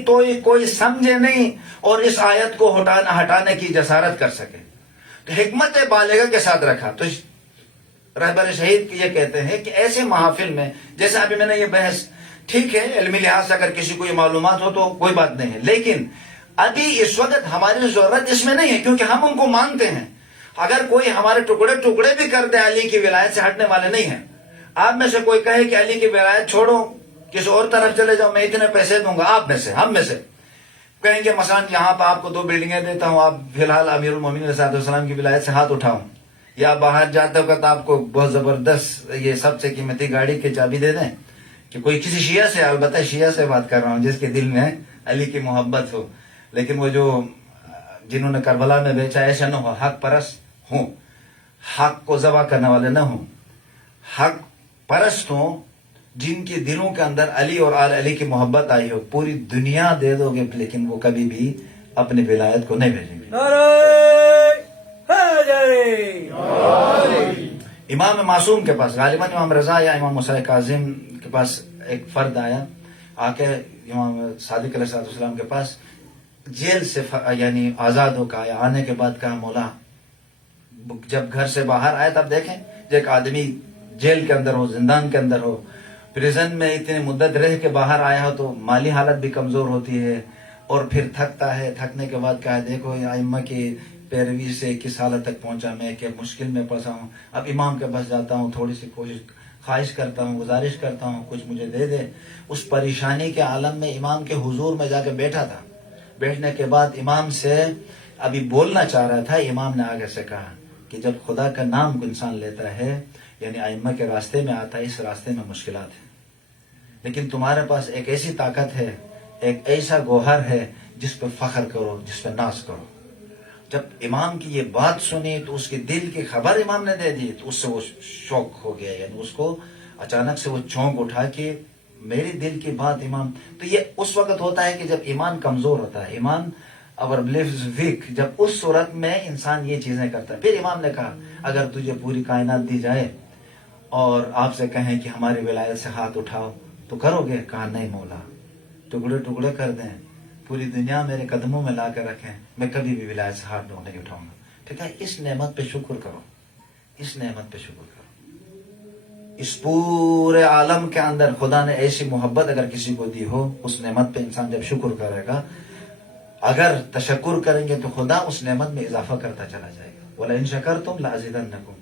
کوئی سمجھے نہیں اور اس آیت کو ہٹانے کی جسارت کر سکے. تو حکمت بالغہ کے ساتھ رکھا. تو رہبر شہید یہ کہتے ہیں کہ ایسے محافل میں، جیسے ابھی میں نے یہ بحث، ٹھیک ہے علمی لحاظ سے اگر کسی کو یہ معلومات ہو تو کوئی بات نہیں ہے، لیکن ابھی اس وقت ہماری ضرورت اس میں نہیں ہے کیونکہ ہم ان کو مانتے ہیں. اگر کوئی ہمارے ٹکڑے بھی کر دے، علی کی ولایت سے ہٹنے والے نہیں ہیں. آپ میں سے کوئی کہے کہ علی کی ولایت چھوڑو، کسی اور طرف چلے جاؤ، میں اتنے پیسے دوں گا، آپ میں سے، ہم میں سے کہیں گے مثلا یہاں پہ آپ کو 2 بلڈنگیں دیتا ہوں، آپ فی الحال امیر المومنین علیہ السلام کی ولایت سے ہاتھ اٹھاؤں، یا باہر جاتے وقت آپ کو بہت زبردست یہ سب سے قیمتی گاڑی کی چابی دے دیں، کہ کوئی کسی شیعہ سے، البتہ شیعہ سے بات کر رہا ہوں جس کے دل میں علی کی محبت ہو، لیکن وہ جو جنہوں نے کربلا میں بیچا ایسا نہ ہو، حق پرست ہوں، حق کو ذبح کرنے والے نہ ہوں، حق پرست ہوں، جن کے دلوں کے اندر علی اور آل علی کی محبت آئی ہو. پوری دنیا دے دو گے لیکن وہ کبھی بھی اپنی ولایت کو نہیں بھیجیں گے. امام معصوم کے پاس غالباً امام رضا یا امام موسیٰ کاظم کے پاس ایک فرد آیا، آ کے امام صادق علیہ السلام کے پاس جیل سے یعنی آزاد ہو کے آیا. آنے کے بعد کہا مولا، جب گھر سے باہر آئے تب دیکھیں جو ایک آدمی جیل کے اندر ہو، زندان کے اندر ہو، پریزن میں اتنی مدت رہ کے باہر آیا ہو تو مالی حالت بھی کمزور ہوتی ہے اور پھر تھکتا ہے. تھکنے کے بعد کہا دیکھو ائمہ کی پیروی سے کس حالت تک پہنچا میں، کہ مشکل میں پھنسا ہوں. اب امام کے پاس جاتا ہوں، تھوڑی سی خواہش کرتا ہوں، گزارش کرتا ہوں کچھ مجھے دے دے. اس پریشانی کے عالم میں امام کے حضور میں جا کے بیٹھا تھا. بیٹھنے کے بعد امام سے ابھی بولنا چاہ رہا تھا، امام نے آگے سے کہا کہ جب خدا کا نام کو انسان لیتا ہے یعنی ائمہ کے راستے میں آتا ہے، اس راستے میں مشکلات ہیں، لیکن تمہارے پاس ایک ایسی طاقت ہے، ایک ایسا گوہر ہے جس پہ فخر کرو، جس پہ ناز کرو۔ جب امام کی یہ بات سنی تو اس کے دل کی خبر امام نے دے دی، تو اس سے وہ شوق ہو گیا، یعنی اس کو اچانک سے وہ چونک اٹھا کہ میری دل کی بات امام۔ تو یہ اس وقت ہوتا ہے کہ جب ایمان کمزور ہوتا ہے، ایمان اور بلیفز ویک، جب اس صورت میں انسان یہ چیزیں کرتا ہے۔ پھر امام نے کہا اگر تجھے پوری کائنات دی جائے اور آپ سے کہیں کہ ہماری ولایت سے ہاتھ اٹھاؤ تو کرو گے؟ کہا نہیں مولا، ٹکڑے ٹکڑے کر دیں، پوری دنیا میرے قدموں میں لا کے رکھیں، میں کبھی بھی ولایت سے ہاتھ نہیں اٹھاؤں گا۔ ٹھیک ہے، اس نعمت پہ شکر کرو، اس نعمت پہ شکر کرو۔ اس پورے عالم کے اندر خدا نے ایسی محبت اگر کسی کو دی ہو، اس نعمت پہ انسان جب شکر کرے گا، اگر تشکر کریں گے تو خدا اس نعمت میں اضافہ کرتا چلا جائے گا۔ وَلَئِن شَكَرْتُمْ لَأَزِيدَنَّكُمْ۔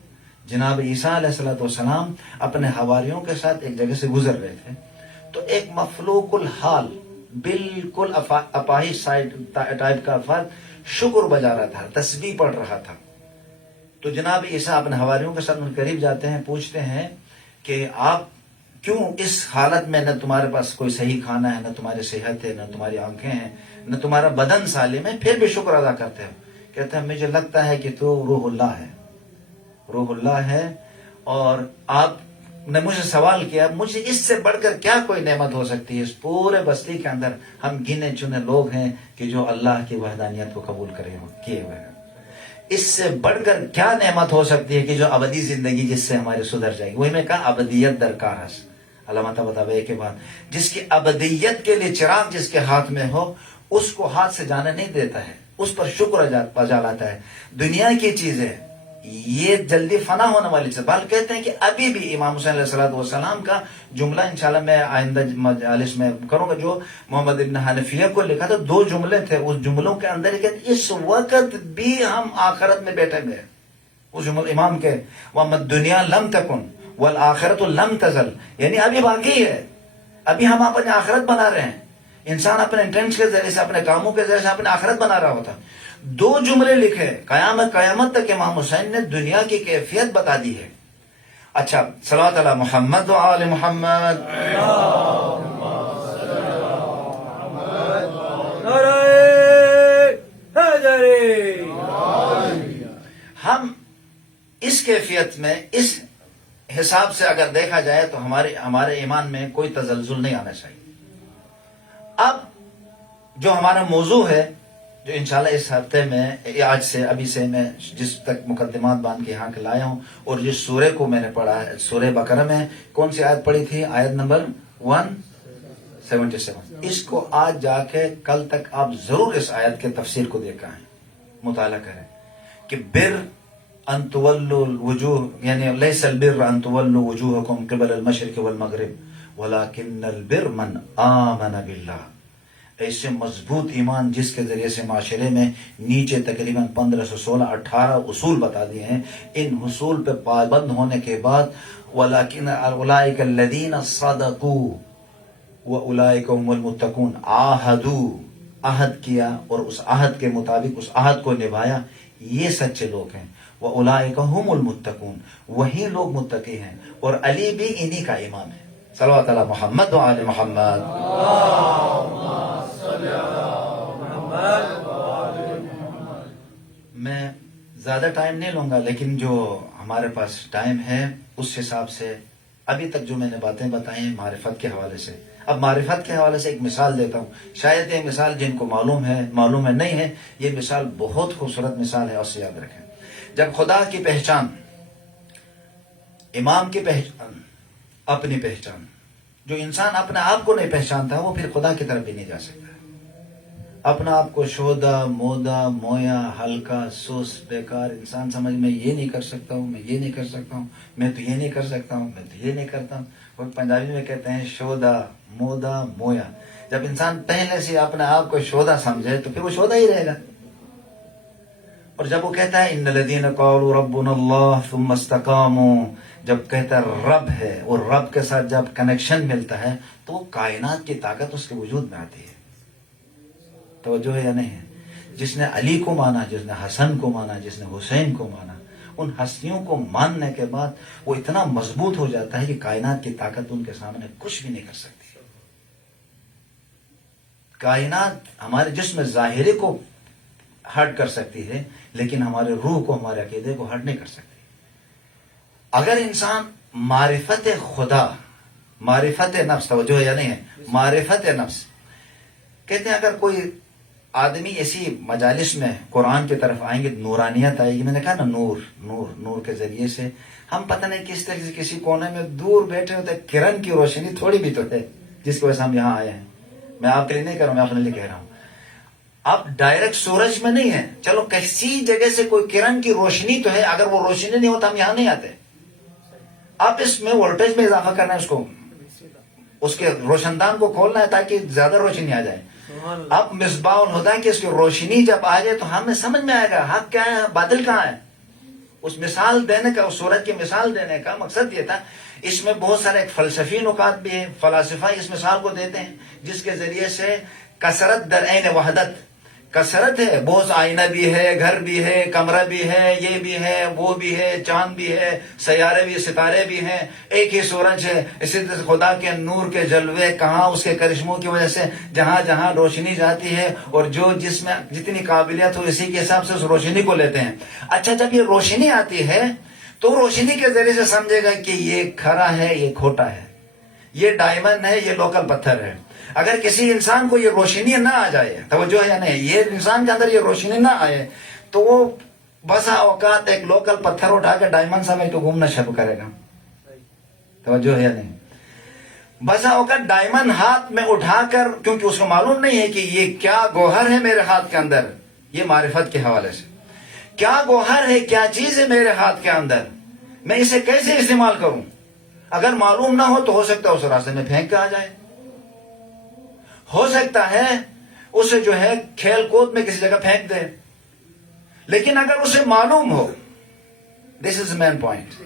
جناب عیسیٰ علیہ السلام اپنے حواریوں کے ساتھ ایک جگہ سے گزر رہے تھے، تو ایک مفلوق الحال بالکل اپاہج ٹائپ کا فرد شکر بجا رہا تھا، تسبیح پڑھ رہا تھا۔ تو جناب عیسیٰ اپنے حواریوں کے ساتھ ان قریب جاتے ہیں، پوچھتے ہیں کہ آپ کیوں اس حالت میں، نہ تمہارے پاس کوئی صحیح کھانا ہے، نہ تمہاری صحت ہے، نہ تمہاری آنکھیں ہیں، نہ تمہارا بدن سالم ہے، پھر بھی شکر ادا کرتے ہو؟ کہتے ہیں مجھے لگتا ہے کہ تو روح اللہ ہے، روح اللہ ہے، اور آپ نے مجھے سوال کیا، مجھے اس سے بڑھ کر کیا کوئی نعمت ہو سکتی ہے؟ اس پورے بستی کے اندر ہم گنے چنے لوگ ہیں کہ جو اللہ کی وحدانیت کو قبول کیے ہوئے ہیں، اس سے بڑھ کر کیا نعمت ہو سکتی ہے کہ جو ابدی زندگی جس سے ہماری سدھر جائے گی؟ وہی میں کہا ابدیت درکار ہے۔ علامہ بتاوے کے بعد جس کی ابدیت کے لیے چراغ جس کے ہاتھ میں ہو، اس کو ہاتھ سے جانے نہیں دیتا ہے، اس پر شکر بجا لاتا ہے۔ دنیا کی چیزیں یہ جلدی فنا ہونے والی چیز، بل کہتے ہیں کہ ابھی بھی امام حسین علیہ السلام کا جملہ انشاءاللہ میں آئندہ مجالس میں کروں گا، جو محمد ابن حنفیہ کو لکھا تھا، 2 جملے تھے، اس جملوں کے اندر کہ اس وقت بھی ہم آخرت میں بیٹھے ہوئے ہیں۔ اس جملہ امام کے وَمَا الدُّنْيَا لَمْ تَكُنْ وَالْآخِرَةُ لَمْ تَزَلْ، یعنی ابھی باقی ہے، ابھی ہم اپنی آخرت بنا رہے ہیں۔ انسان اپنے انٹینٹس کے ذریعے سے، اپنے کاموں کے ذریعے سے اپنے آخرت بنا رہا ہوتا۔ 2 جملے لکھے، قیامت تک امام حسین نے دنیا کی کیفیت بتا دی ہے۔ اچھا، صلوات علی محمد و آل محمد۔ نعرہ حیدری۔ ہم اس کیفیت میں، اس حساب سے اگر دیکھا جائے تو ہمارے ایمان میں کوئی تزلزل نہیں آنا چاہیے۔ اب جو ہمارا موضوع ہے، جو انشاءاللہ اس ہفتے میں، آج سے، ابھی سے میں جس تک مقدمات باندھ کے یہاں کے لایا ہوں، اور جس سورے کو میں نے پڑھا ہے، سورہ بقرہ میں کون سی آیت پڑھی تھی؟ آیت نمبر 177۔ اس کو آج جا کے کل تک آپ ضرور اس آیت کے تفسیر کو دیکھا ہے، مطالعہ کریں کہ بر ان تولوا الوجوہ، یعنی لیس البر ان تولوا وجوہکم قبل المشرق والمغرب ولکن البر من آمن باللہ۔ ایسے مضبوط ایمان جس کے ذریعے سے معاشرے میں نیچے تقریباً 1516 18 اصول بتا دیے ہیں، ان اصول پہ پابند ہونے کے بعد وَلَكِنَّ أُولَٰئِكَ الَّذِينَ صَدَقُوا وَأُولَٰئِكَ هُمُ الْمُتَّقُونَ، عہد کیا اور اس عہد کے مطابق اس عہد کو نبھایا، یہ سچے لوگ ہیں۔ وَأُولَٰئِكَ هُمُ الْمُتَّقُونَ، وہی لوگ متقی ہیں، اور علی بھی انہی کا امام ہے۔ صلوات علی محمد و آل محمد۔ میں زیادہ ٹائم نہیں لوں گا، لیکن جو ہمارے پاس ٹائم ہے اس حساب سے ابھی تک جو میں نے باتیں بتائی ہیں معرفت کے حوالے سے، اب معرفت کے حوالے سے ایک مثال دیتا ہوں۔ شاید یہ مثال جن کو معلوم ہے نہیں ہے، یہ مثال بہت خوبصورت مثال ہے، اور سے یاد رکھیں۔ جب خدا کی پہچان، امام کی پہچان، اپنی پہچان، جو انسان اپنے آپ کو نہیں پہچانتا وہ پھر خدا کی طرف بھی نہیں جا سکتا۔ اپنا آپ کو شودا، مودا، مویا، ہلکا، سوس، بیکار انسان سمجھ، میں یہ نہیں کر سکتا ہوں، میں یہ نہیں کر سکتا ہوں، میں تو یہ نہیں کر سکتا ہوں، میں تو یہ نہیں کرتا ہوں۔ وہ پنجابی میں کہتے ہیں شودا، مودا، مویا۔ جب انسان پہلے سے اپنے آپ کو شودا سمجھے تو پھر وہ شودا ہی رہے گا۔ اور جب وہ کہتا ہے ان الذین قالوا ربنا اللہ ثم استقاموا، جب کہتا ہے رب ہے، اور رب کے ساتھ جب کنیکشن ملتا ہے تو وہ کائنات کی طاقت اس کے وجود میں آتی ہے۔ توجہ ہے یا نہیں ہے؟ جس نے علی کو مانا، جس نے حسن کو مانا، جس نے حسین کو مانا، ان ہستیوں کو ماننے کے بعد وہ اتنا مضبوط ہو جاتا ہے کہ کائنات کی طاقت ان کے سامنے کچھ بھی نہیں کر سکتی۔ کائنات ہمارے جسم ظاہری کو ہرٹ کر سکتی ہے، لیکن ہمارے روح کو، ہمارے عقیدے کو ہرٹ نہیں کر سکتی۔ اگر انسان معرفت خدا، معرفت نفس، توجہ ہے یا نہیں ہے، معرفت نفس کہتے ہیں، اگر کوئی آدمی ایسی مجالس میں قرآن کی طرف آئیں گے، نورانیت آئے گی۔ میں نے کہا نا، نور کے ذریعے سے ہم پتہ نہیں کس طرح سے کسی کونے میں دور بیٹھے ہوتے، کرن کی روشنی تھوڑی بھی تو ہے جس کی وجہ سے ہم یہاں آئے ہیں۔ میں آپ کے لیے نہیں کہہ رہا ہوں، میں اپنے لیے کہہ رہا ہوں۔ اب ڈائریکٹ سورج میں نہیں ہے، چلو کسی جگہ سے کوئی کرن کی روشنی تو ہے، اگر وہ روشنی نہیں ہوتا ہم یہاں نہیں آتے۔ آپ اس میں وولٹیج میں اضافہ کرنا ہے، اس کے روشن دان کو کھولنا ہے تاکہ زیادہ روشنی آ جائے۔ اب مصباح الہدیٰ کی اس کی روشنی جب آ جائے تو ہمیں سمجھ میں آئے گا حق کیا ہے، باطل کہاں ہے۔ اس مثال دینے کا، اس سورج کی مثال دینے کا مقصد یہ تھا۔ اس میں بہت سارے فلسفی نکات بھی ہیں، فلاسفہ اس مثال کو دیتے ہیں جس کے ذریعے سے کثرت در عین وحدت، کثرت ہے، بہت آئینہ بھی ہے، گھر بھی ہے، کمرہ بھی ہے، یہ بھی ہے، وہ بھی ہے، چاند بھی ہے، سیارے بھی، ستارے بھی ہیں، ایک ہی سورج ہے۔ اسی طرح سے خدا کے نور کے جلوے کہاں، اس کے کرشموں کی وجہ سے جہاں جہاں روشنی جاتی ہے، اور جو جس میں جتنی قابلیت ہو اسی کے حساب سے اس روشنی کو لیتے ہیں۔ اچھا، جب یہ روشنی آتی ہے تو روشنی کے ذریعے سے سمجھے گا کہ یہ کھرا ہے، یہ کھوٹا ہے، یہ ڈائمنڈ ہے، یہ لوکل پتھر ہے۔ اگر کسی انسان کو یہ روشنی نہ آ جائے، توجہ ہے یا نہیں، یہ انسان کے اندر یہ روشنی نہ آئے تو وہ بسا اوقات ایک لوکل پتھر اٹھا کے ڈائمنڈ سمجھ تو گھومنا شروع کرے گا۔ توجہ ہے یا نہیں، بسا اوقات ڈائمنڈ ہاتھ میں اٹھا کر، کیونکہ اس کو معلوم نہیں ہے کہ یہ کیا گوہر ہے میرے ہاتھ کے اندر، یہ معرفت کے حوالے سے کیا گوہر ہے، کیا چیز ہے میرے ہاتھ کے اندر، میں اسے کیسے استعمال کروں۔ اگر معلوم نہ ہو تو ہو سکتا ہے اس راستے میں پھینک کے آ جائے، ہو سکتا ہے اسے جو ہے کھیل کود میں کسی جگہ پھینک دے۔ لیکن اگر اسے معلوم ہو، دس از مین پوائنٹ،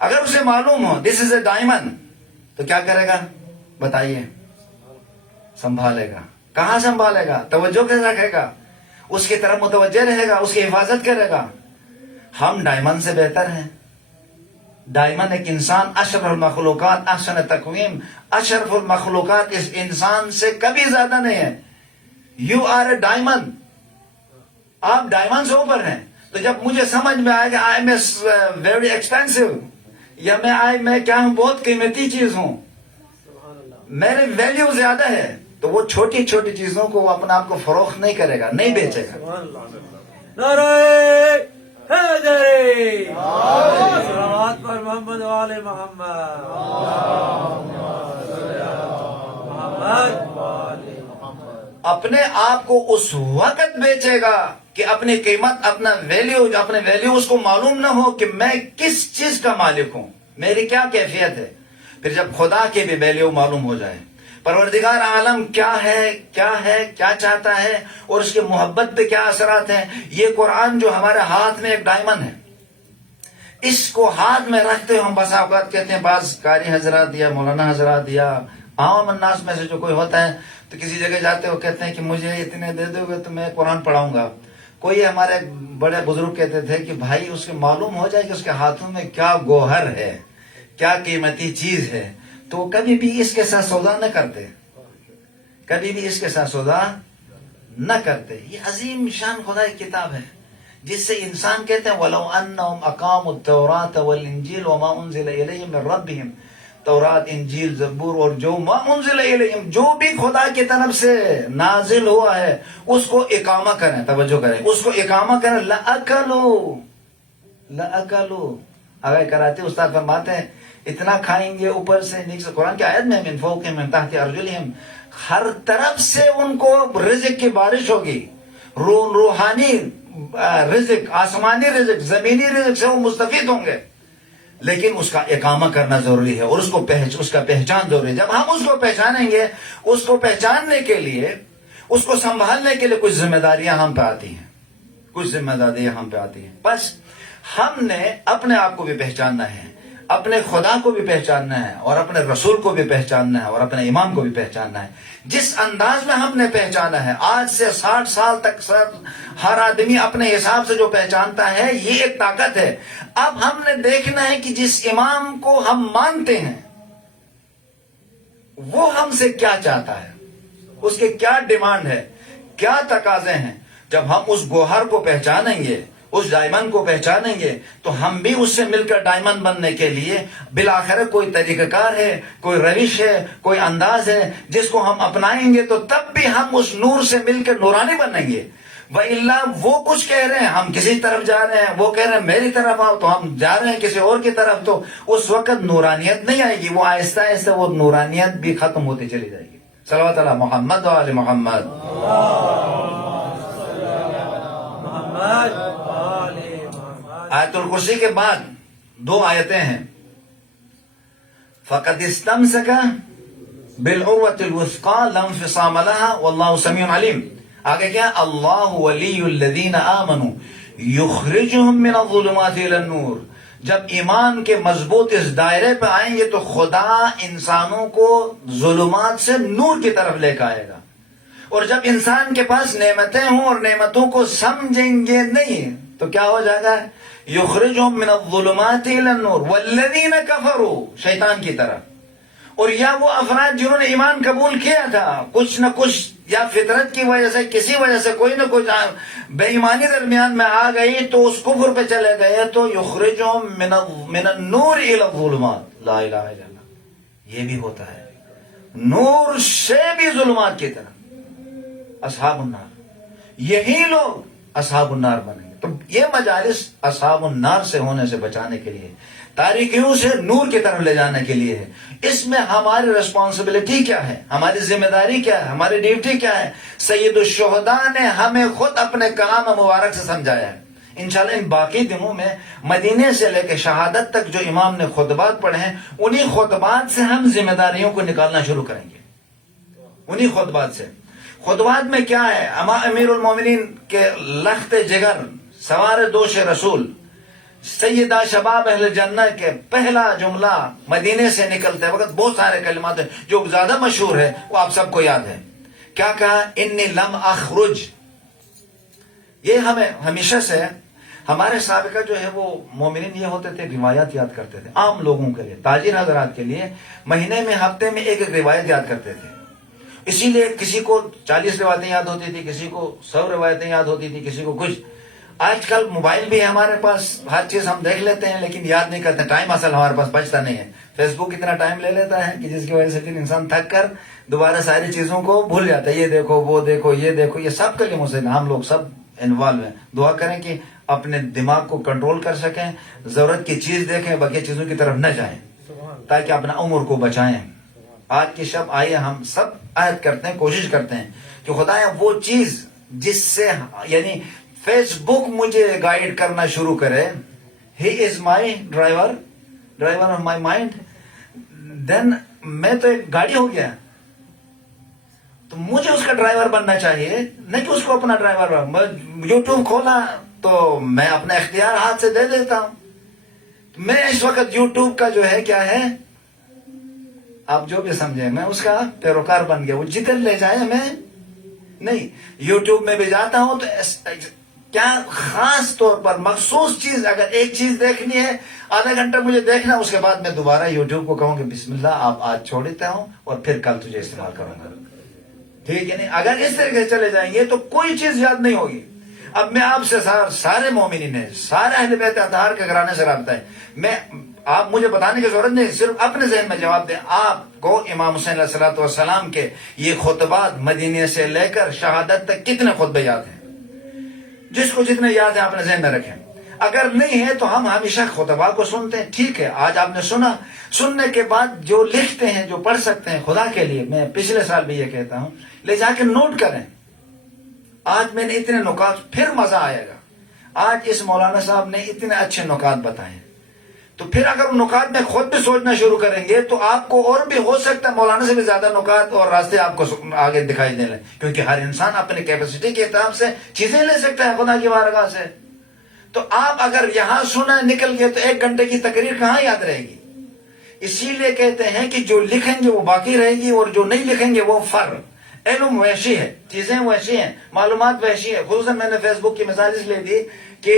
اگر اسے معلوم ہو دس از اے ڈائمنڈ، تو کیا کرے گا بتائیے؟ سنبھالے گا۔ کہاں سنبھالے گا؟ توجہ کے رکھے گا، اس کی طرف متوجہ رہے گا، اس کی حفاظت کرے گا۔ ہم ڈائمنڈ سے بہتر ہیں۔ ڈائمنڈ ایک انسان، اشرف المخلوقات، احسن تقویم، اشرف المخلوقات اس انسان سے کبھی زیادہ نہیں ہے۔ یو آر اے ڈائمنڈ، آپ ڈائمنڈ سے اوپر ہیں۔ تو جب مجھے سمجھ میں آئے گا آئی ایم ویری ایکسپینسو، یا میں کیا ہوں، بہت قیمتی چیز ہوں، میرے ویلیو زیادہ ہے، تو وہ چھوٹی چھوٹی چیزوں کو وہ اپنے آپ کو فروخت نہیں کرے گا، نہیں بیچے گا۔ نعرہ حیدری، صلوات پر محمد و آل محمد، اپنے آپ کو اس وقت بیچے گا کہ اپنی قیمت، اپنے ویلیو اس کو معلوم نہ ہو کہ میں کس چیز کا مالک ہوں، میری کیا کیفیت ہے۔ پھر جب خدا کی بھی ویلیو معلوم ہو جائے، پروردگار عالم کیا ہے، کیا چاہتا ہے، اور اس کی محبت پہ کیا اثرات ہیں۔ یہ قرآن جو ہمارے ہاتھ میں ایک ڈائمنڈ ہے، اس کو ہاتھ میں رکھتے ہم بسا اوقات کہتے ہیں، بعض قاری حضرات یا مولانا حضرات یا عام الناس میں سے جو کوئی ہوتا ہے تو کسی جگہ جاتے ہو کہتے ہیں کہ مجھے اتنے دے دو گے تو میں قرآن پڑھاؤں گا۔ کوئی ہمارے بڑے بزرگ کہتے تھے کہ بھائی اس کے معلوم ہو جائے کہ اس کے ہاتھوں میں کیا گوہر ہے، کیا قیمتی چیز ہے، تو کبھی بھی اس کے ساتھ سودا نہ کرتے، کبھی بھی اس کے ساتھ سودا نہ کرتے۔ یہ عظیم شان خدا کی کتاب ہے جس سے انسان کہتے ہیں وَلَوْ أَنَّهُمْ أَقَامُوا التَّوْرَاةَ وَالْإِنْجِيلَ وَمَا أُنزِلَ إِلَيْهِمْ مِنْ رَبِّهِمْ، تورات، انجیل، زبور اور جو ما انزل الیہم، جو بھی خدا کی طرف سے نازل ہوا ہے اس کو اقامہ کریں، توجہ کریں، اس کو اقامہ کریں۔ لَأَكَلُوا، اگر کراتے استاد فرماتے ہیں اتنا کھائیں گے اوپر سے نیچے، قرآن کی آیت میں من فوقہم من تحت ارجلہم، ہر طرف سے ان کو رزق کی بارش ہوگی، روحانی رزق، آسمانی رزق، زمینی رزق سے وہ مستفید ہوں گے، لیکن اس کا اقامہ کرنا ضروری ہے اور اس کا پہچان ضروری ہے۔ جب ہم اس کو پہچانیں گے، اس کو پہچاننے کے لیے، اس کو سنبھالنے کے لیے کچھ ذمہ داریاں ہم پہ آتی ہیں، کچھ ذمہ داریاں ہم پہ آتی ہیں۔ بس ہم نے اپنے آپ کو بھی پہچاننا ہے، اپنے خدا کو بھی پہچاننا ہے اور اپنے رسول کو بھی پہچاننا ہے اور اپنے امام کو بھی پہچاننا ہے. جس انداز میں ہم نے پہچانا ہے آج سے 60 سال تک ہر آدمی اپنے حساب سے جو پہچانتا ہے یہ ایک طاقت ہے. اب ہم نے دیکھنا ہے کہ جس امام کو ہم مانتے ہیں وہ ہم سے کیا چاہتا ہے, اس کے کیا ڈیمانڈ ہے, کیا تقاضے ہیں. جب ہم اس گوہر کو پہچانیں گے, اس ڈائمنڈ کو پہچانیں گے, تو ہم بھی اس سے مل کر ڈائمنڈ بننے کے لیے بالآخر کوئی طریقہ کار ہے, کوئی روش ہے, کوئی انداز ہے جس کو ہم اپنائیں گے تو تب بھی ہم اس نور سے مل کر نورانی بنیں گے. وَإِلَّا وہ کچھ کہہ رہے ہیں, ہم کسی طرف جا رہے ہیں, وہ کہہ رہے ہیں میری طرف آؤ, تو ہم جا رہے ہیں کسی اور کی طرف, تو اس وقت نورانیت نہیں آئے گی. وہ آہستہ آہستہ وہ نورانیت بھی ختم ہوتی چلی جائے گی. صلوات علی محمد و آل محمد. محمد آل محمد. آیت الکرسی کے بعد 2 آیتیں ہیں. فَقَدْ اسْتَمْسَكَ بِالْعُرْوَةِ الْوُثْقَىٰ لَا انْفِصَامَ لَهَا وَاللَّهُ سَمِيعٌ عَلِيمٌ. آگے کیا؟ اللہ ولی الذین آمنوا یخرجہم من الظلمات الی النور. جب ایمان کے مضبوط اس دائرے پہ آئیں گے تو خدا انسانوں کو ظلمات سے نور کی طرف لے کے آئے گا. اور جب انسان کے پاس نعمتیں ہوں اور نعمتوں کو سمجھیں گے نہیں تو کیا ہو جائے گا؟ یخرجہم من الظلمات الی النور والذین کفروا, شیطان کی طرف. اور یا وہ افراد جنہوں نے ایمان قبول کیا تھا, کچھ نہ کچھ یا فطرت کی وجہ سے کسی وجہ سے کوئی نہ کوئی بے ایمانی درمیان میں آ گئی تو اس کفر پہ چلے گئے, تو یخرجہم من النور الی الظلمات. لا الہ الا اللہ. یہ بھی ہوتا ہے, نور سے بھی ظلمات کی طرف. اصحاب النار, یہی لوگ اصحاب النار بنیں گے. تو یہ مجالس اصحاب النار سے ہونے سے بچانے کے لیے, تاریکیوں سے نور کی طرف لے جانے کے لیے ہے. اس میں ہماری ریسپانسبلٹی کیا ہے, ہماری ذمہ داری کیا ہے, ہماری ڈیوٹی کیا ہے؟ سید الشہداء نے ہمیں خود اپنے کلام مبارک سے سمجھایا ہے. انشاءاللہ ان باقی دنوں میں مدینے سے لے کے شہادت تک جو امام نے خطبات پڑھے ہیں انہی خطبات سے ہم ذمہ داریوں کو نکالنا شروع کریں گے. انہی خطبات سے. خطبات میں کیا ہے؟ امیر المومنین کے لخت جگر سوار دوش رسول سیدہ شباب اہل جنت کے پہلا جملہ مدینے سے نکلتے وقت بہت سارے کلمات ہیں, جو زیادہ مشہور ہے وہ آپ سب کو یاد ہے. کیا کہا؟ انی لم اخرج. یہ ہمیں ہمیشہ سے ہمارے سابقہ جو ہے وہ مومنین یہ ہوتے تھے روایات یاد کرتے تھے. عام لوگوں کے لیے, تاجر حضرات کے لیے مہینے میں ہفتے میں ایک روایت یاد کرتے تھے. اسی لیے کسی کو 40 روایتیں یاد ہوتی تھی, کسی کو 100 روایتیں یاد ہوتی تھی, کسی کو کچھ. آج کل موبائل بھی ہے ہمارے پاس, ہر چیز ہم دیکھ لیتے ہیں لیکن یاد نہیں کرتے. ٹائم اصل ہمارے پاس بچتا نہیں ہے. فیس بک اتنا ٹائم لے لیتا ہے کہ جس کی وجہ سے پھر انسان تھک کر دوبارہ ساری چیزوں کو بھول جاتا ہے. یہ دیکھو, وہ دیکھو, یہ دیکھو, یہ سب کلموں سے ہم لوگ سب انوالو ہیں. دعا کریں کہ اپنے دماغ کو کنٹرول کر سکیں, ضرورت کی چیز دیکھیں, باقی چیزوں کی طرف نہ جائیں, تاکہ اپنا عمر کو بچائیں. آج کی شب آئیے ہم سب عہد کرتے ہیں, کوشش کرتے ہیں کہ خدایا وہ چیز جس سے یعنی فیس بک مجھے گائیڈ کرنا شروع کرے, ہی از مائی ڈرائیور آف مائی مائنڈ, دین میں تو ایک گاڑی ہو گیا, تو مجھے اس کا ڈرائیور بننا چاہیے, نہیں کہ اس کو اپنا ڈرائیور. یوٹیوب کھولا تو میں اپنا اختیار ہاتھ سے دے دیتا ہوں. میں اس وقت یوٹیوب کا جو ہے کیا ہے, آپ جو بھی سمجھیں, میں اس کا پیروکار بن گیا. وہ جدھر لے جائے میں نہیں. یوٹیوب میں بھی جاتا ہوں تو کیا خاص طور پر مخصوص چیز, اگر ایک چیز دیکھنی ہے آدھا گھنٹہ مجھے دیکھنا, اس کے بعد میں دوبارہ یوٹیوب کو کہوں کہ بسم اللہ آپ آج چھوڑ دیتا ہوں اور پھر کل تجھے استعمال کروں گا. ٹھیک ہے نہیں؟ اگر اس طریقے سے چلے جائیں گے تو کوئی چیز یاد نہیں ہوگی. اب میں آپ سے سارے مومنین ہیں, سارے اہل بیت اطہار کے گھرانے سے رابطہ ہے. میں آپ مجھے بتانے کی ضرورت نہیں, صرف اپنے ذہن میں جواب دیں. آپ کو امام حسین علیہ الصلوۃ والسلام کے یہ خطبات مدینے سے لے کر شہادت تک کتنے خطبے یاد ہیں؟ جس کو جتنے یاد ہیں اپنے ذہن میں رکھیں. اگر نہیں ہے تو ہم ہمیشہ خطبہ کو سنتے ہیں. ٹھیک ہے, آج آپ نے سنا, سننے کے بعد جو لکھتے ہیں, جو پڑھ سکتے ہیں, خدا کے لیے میں پچھلے سال بھی یہ کہتا ہوں, لے جا کے نوٹ کریں. آج میں نے اتنے نکات, پھر مزہ آئے گا. آج اس مولانا صاحب نے اتنے اچھے نکات بتائے, تو پھر اگر ان نکات میں خود بھی سوچنا شروع کریں گے تو آپ کو اور بھی ہو سکتا ہے مولانا سے بھی زیادہ نکات اور راستے آپ کو آگے دکھائی دے لیں, کیونکہ ہر انسان اپنے کیپیسٹی کے حساب سے چیزیں لے سکتا ہے خدا کی بارگاہ سے. تو آپ اگر یہاں سنا نکل گئے تو 1 گھنٹے کی تقریر کہاں یاد رہے گی؟ اسی لیے کہتے ہیں کہ جو لکھیں گے وہ باقی رہے گی اور جو نہیں لکھیں گے وہ فر. علم ویسی ہے، چیزیں ویسی ہیں، معلومات ویسی ہے. خصوصاً میں نے فیس بک کی مثال اس لیے دی کہ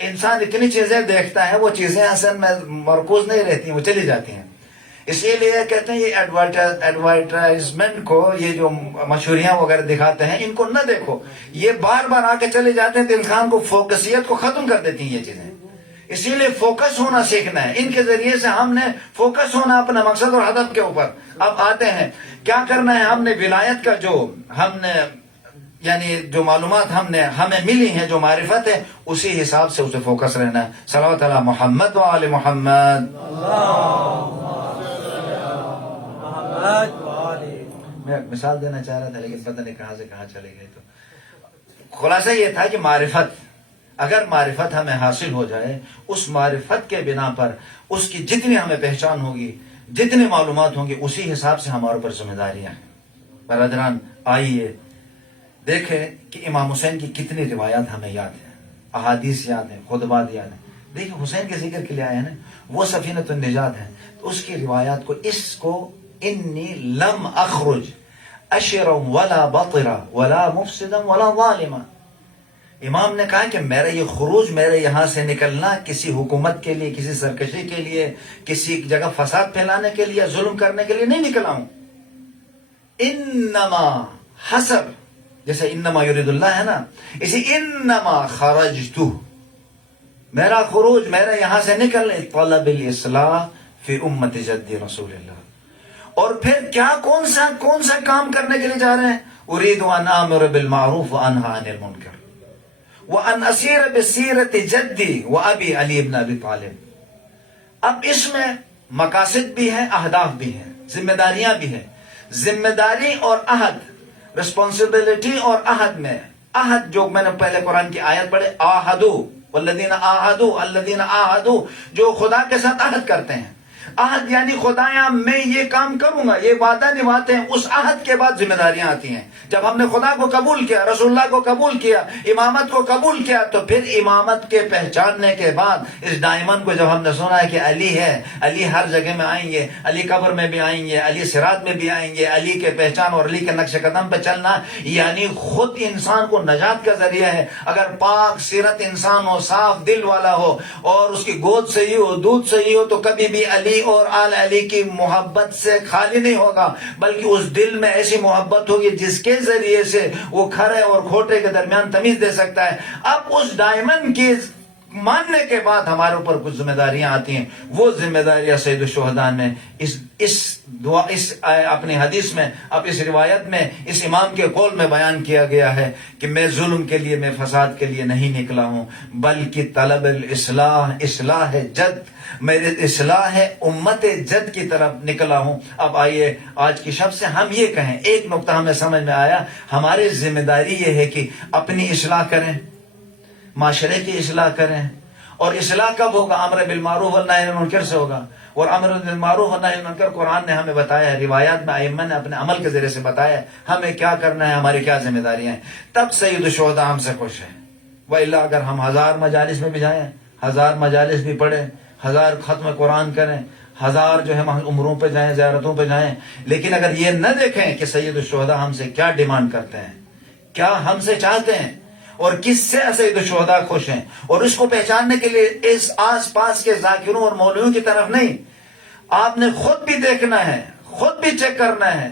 انسان اتنی چیزیں دیکھتا ہے، وہ چیزیں اصل میں مرکوز نہیں رہتی ہیں، وہ چلی جاتی ہیں. اسی لیے کہتے ہیں یہ ایڈورٹائزمنٹ کو، یہ جو مشہوریاں وغیرہ دکھاتے ہیں، ان کو نہ دیکھو. یہ بار بار آ کے چلے جاتے ہیں تو انسان کو فوکسیت کو ختم کر دیتی ہیں یہ چیزیں. اسی لیے فوکس ہونا سیکھنا ہے. ان کے ذریعے سے ہم نے فوکس ہونا اپنا مقصد اور ہدف کے اوپر. اب آتے ہیں کیا کرنا ہے. ہم نے ولایت کا جو ہم نے یعنی جو معلومات ہمیں ملی ہیں، جو معرفت ہے، اسی حساب سے اسے فوکس رہنا ہے. صلوات علی محمد و آل محمد. میں مثال دینا چاہ رہا تھا لیکن پتہ نہیں کہاں سے کہاں چلے گئے. تو خلاصہ یہ تھا کہ معرفت، اگر معرفت ہمیں حاصل ہو جائے، اس معرفت کے بنا پر اس کی جتنی ہمیں پہچان ہوگی، جتنی معلومات ہوں گی، اسی حساب سے ہمارے اوپر ذمہ داریاں ہیں. برادران آئیے دیکھیں کہ امام حسین کی کتنی روایات ہمیں یاد ہیں، احادیث یاد ہیں، خطبات یاد ہیں. دیکھیں حسین کے ذکر کے لیے آئے ہیں نا، وہ سفینۃ النجات ہیں. تو اس کی روایات کو، اس کو انی لم اخرج اشرا ولا بطرا ولا مفسدا ولا ظالما. امام نے کہا کہ میرا یہ خروج، میرے یہاں سے نکلنا کسی حکومت کے لیے، کسی سرکشی کے لیے، کسی جگہ فساد پھیلانے کے لیے، ظلم کرنے کے لیے نہیں نکلا ہوں. انما حسب، جیسے انما یرید اللہ ہے نا، اسی انما خرجت، میرا خروج، میرا یہاں سے نکلنے طلب الاصلاح فی امت جد رسول اللہ. اور پھر کیا کون سا کام کرنے کے لیے جا رہے ہیں؟ اريد ان امر بالمعروف وانهى عن المنکر وان اسیر بسیرت جدی وابی علی ابن ابی طالب. اب اس میں مقاصد بھی ہیں، اہداف بھی ہیں، ذمہ داریاں بھی ہیں. ذمہ داری اور عہد، رسپانسبلٹی اور عہد میں، عہد جو میں نے پہلے قرآن کی آیت پڑھے، آہدو والذین آہدو الذین آہدو، جو خدا کے ساتھ عہد کرتے ہیں. عہد یعنی خدایا میں یہ کام کروں گا، یہ وعدہ نبھاتے ہیں. اس عہد کے بعد ذمہ داریاں آتی ہیں. جب ہم نے خدا کو قبول کیا، رسول اللہ کو قبول کیا، امامت کو قبول کیا، تو پھر امامت کے پہچاننے کے بعد اس ڈائمنڈ کو جب ہم نے سنا ہے کہ علی ہے، علی ہر جگہ میں آئیں گے، علی قبر میں بھی آئیں گے، علی صراط میں بھی آئیں گے، علی کے پہچان اور علی کے نقش قدم پہ چلنا یعنی خود انسان کو نجات کا ذریعہ ہے. اگر پاک سیرت انسان ہو، صاف دل والا ہو، اور اس کی گود صحیح ہو، دودھ صحیح ہو، تو کبھی بھی علی اور آل علی کی محبت سے خالی نہیں ہوگا، بلکہ اس دل میں ایسی محبت ہوگی جس کے ذریعے سے وہ کھرے اور کھوٹے کے درمیان تمیز دے سکتا ہے. اب اس ڈائمنڈ کی ماننے کے بعد ہمارے اوپر کچھ ذمہ داریاں آتی ہیں. وہ ذمہ داریاں سید الشہداء نے اس دعا، اس اپنی حدیث میں، اب اس روایت میں، اس امام کے قول میں بیان کیا گیا ہے کہ میں ظلم کے لیے، میں فساد کے لیے نہیں نکلا ہوں، بلکہ طلب الاصلاح، اصلاح جد، میرے اصلاح ہے امت جد کی طرف نکلا ہوں. اب آئیے آج کی شب سے ہم یہ کہیں، ایک نقطہ ہمیں سمجھ میں آیا، ہماری ذمہ داری یہ ہے کہ اپنی اصلاح کریں، معاشرے کی اصلاح کریں. اور اصلاح کب ہوگا؟ امر بالمعروف والنہی عن المنکر سے ہوگا. اور امر بالمعروف والنہی عن المنکر قرآن نے ہمیں بتایا ہے، روایات میں ائمہ نے اپنے عمل کے ذریعے سے بتایا ہے ہمیں کیا کرنا ہے، ہماری کیا ذمہ داریاں ہیں. تب سید الشہداء ہم سے خوش ہیں. وإلا اگر ہم 1000 مجالس میں بھی جائیں، 1000 مجالس بھی پڑھیں، 1000 ختم قرآن کریں، 1000 جو ہے عمروں پہ جائیں، زیارتوں پہ جائیں، لیکن اگر یہ نہ دیکھیں کہ سید الشہداء ہم سے کیا ڈیمانڈ کرتے ہیں، کیا ہم سے چاہتے ہیں، اور کس سے سید الشہداء خوش ہیں، اور اس کو پہچاننے کے لیے اس آس پاس کے ذاکروں اور مولویوں کی طرف نہیں، آپ نے خود بھی دیکھنا ہے، خود بھی چیک کرنا ہے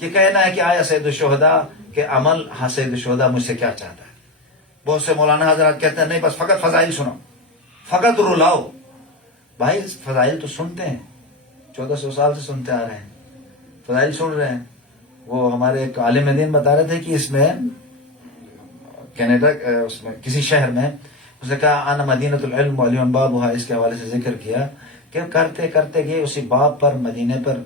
کہ کہنا ہے کہ آیا سید الشہداء کے عمل، ہاں سید الشہداء مجھ سے کیا چاہتا ہے. بہت سے مولانا حضرات کہتے ہیں نہیں بس فقط فضائل سنو، فقط رلاؤ. بھائی فضائل تو سنتے ہیں، 1400 سال سے سنتے آ رہے ہیں، فضائل سن رہے ہیں. وہ ہمارے ایک عالم دین بتا رہے تھے کہ اس میں کینیڈا، اس میں کسی شہر میں، اس نے کہا انا مدینۃ العلم وعلی بابھا، اس کے حوالے سے ذکر کیا کہ کرتے کرتے گئے اسی باب پر، مدینے پر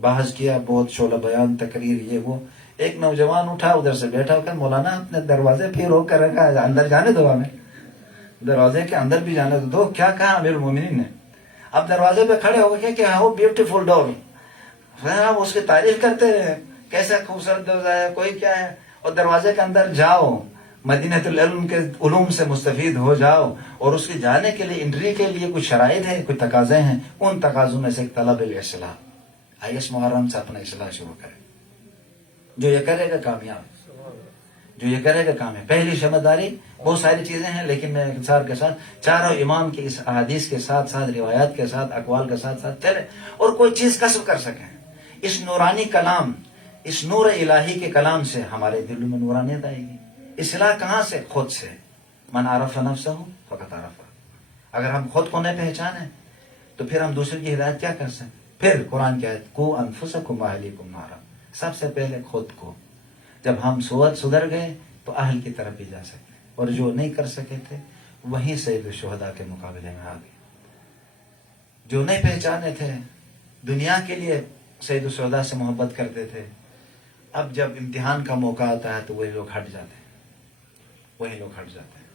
بحث کیا، بہت شعلہ بیان، تقریر، یہ وہ. ایک نوجوان اٹھا، ادھر سے بیٹھا ہو کر مولانا اپنے دروازے پھر ہو کر رکھا، اندر جانے دو، ہمیں دروازے کے اندر بھی جانے دو. کیا کہا امیر المومنین نے؟ اب دروازے پہ کھڑے ہو گئے کہ ہاؤ بیوٹیفل ڈور، آپ اس کی تعریف کرتے رہے، کیسا خوبصورت دروازہ ہے، کوئی کیا ہے. اور دروازے کے اندر جاؤ، مدینۃ العلم کے علوم سے مستفید ہو جاؤ، اور اس کے جانے کے لیے انٹری کے لیے کچھ شرائط ہیں، کچھ تقاضے ہیں، ان تقاضوں میں سے ایک طلب الاصلاح، آئیے اس محرم سے اپنا اصلاح شروع کریں. جو یہ کرے گا کامیاب، جو یہ کرے گا کامیاب. پہلی شمع داری بہت ساری چیزیں ہیں، لیکن میں اختصار کے ساتھ چاروں امام کی اس احادیث کے ساتھ ساتھ، روایات کے ساتھ، اقوال کے ساتھ ساتھ چلے اور کوئی چیز کسب کر سکیں. اس نورانی کلام، اس نور الہی کے کلام سے ہمارے دلوں میں نورانیت آئے گی. اصلاح کہاں سے؟ خود سے. من عرف نفسہ فقط عرف. اگر ہم خود کو نہیں پہچانے تو پھر ہم دوسرے کی ہدایت کیا کر سکیں؟ پھر قرآن کی آیت کو انفسکم واہلیکم نارا، سب سے پہلے خود کو. جب ہم سدھر گئے تو اہل کی طرف بھی جا سکتے، اور جو نہیں کر سکے تھے وہیں سید الشہداء کے مقابلے میں آ گئے. جو نہیں پہچانے تھے، دنیا کے لیے سید الشہداء سے محبت کرتے تھے، اب جب امتحان کا موقع آتا ہے تو وہی لوگ ہٹ جاتے ہیں، وہی لوگ ہٹ جاتے ہیں.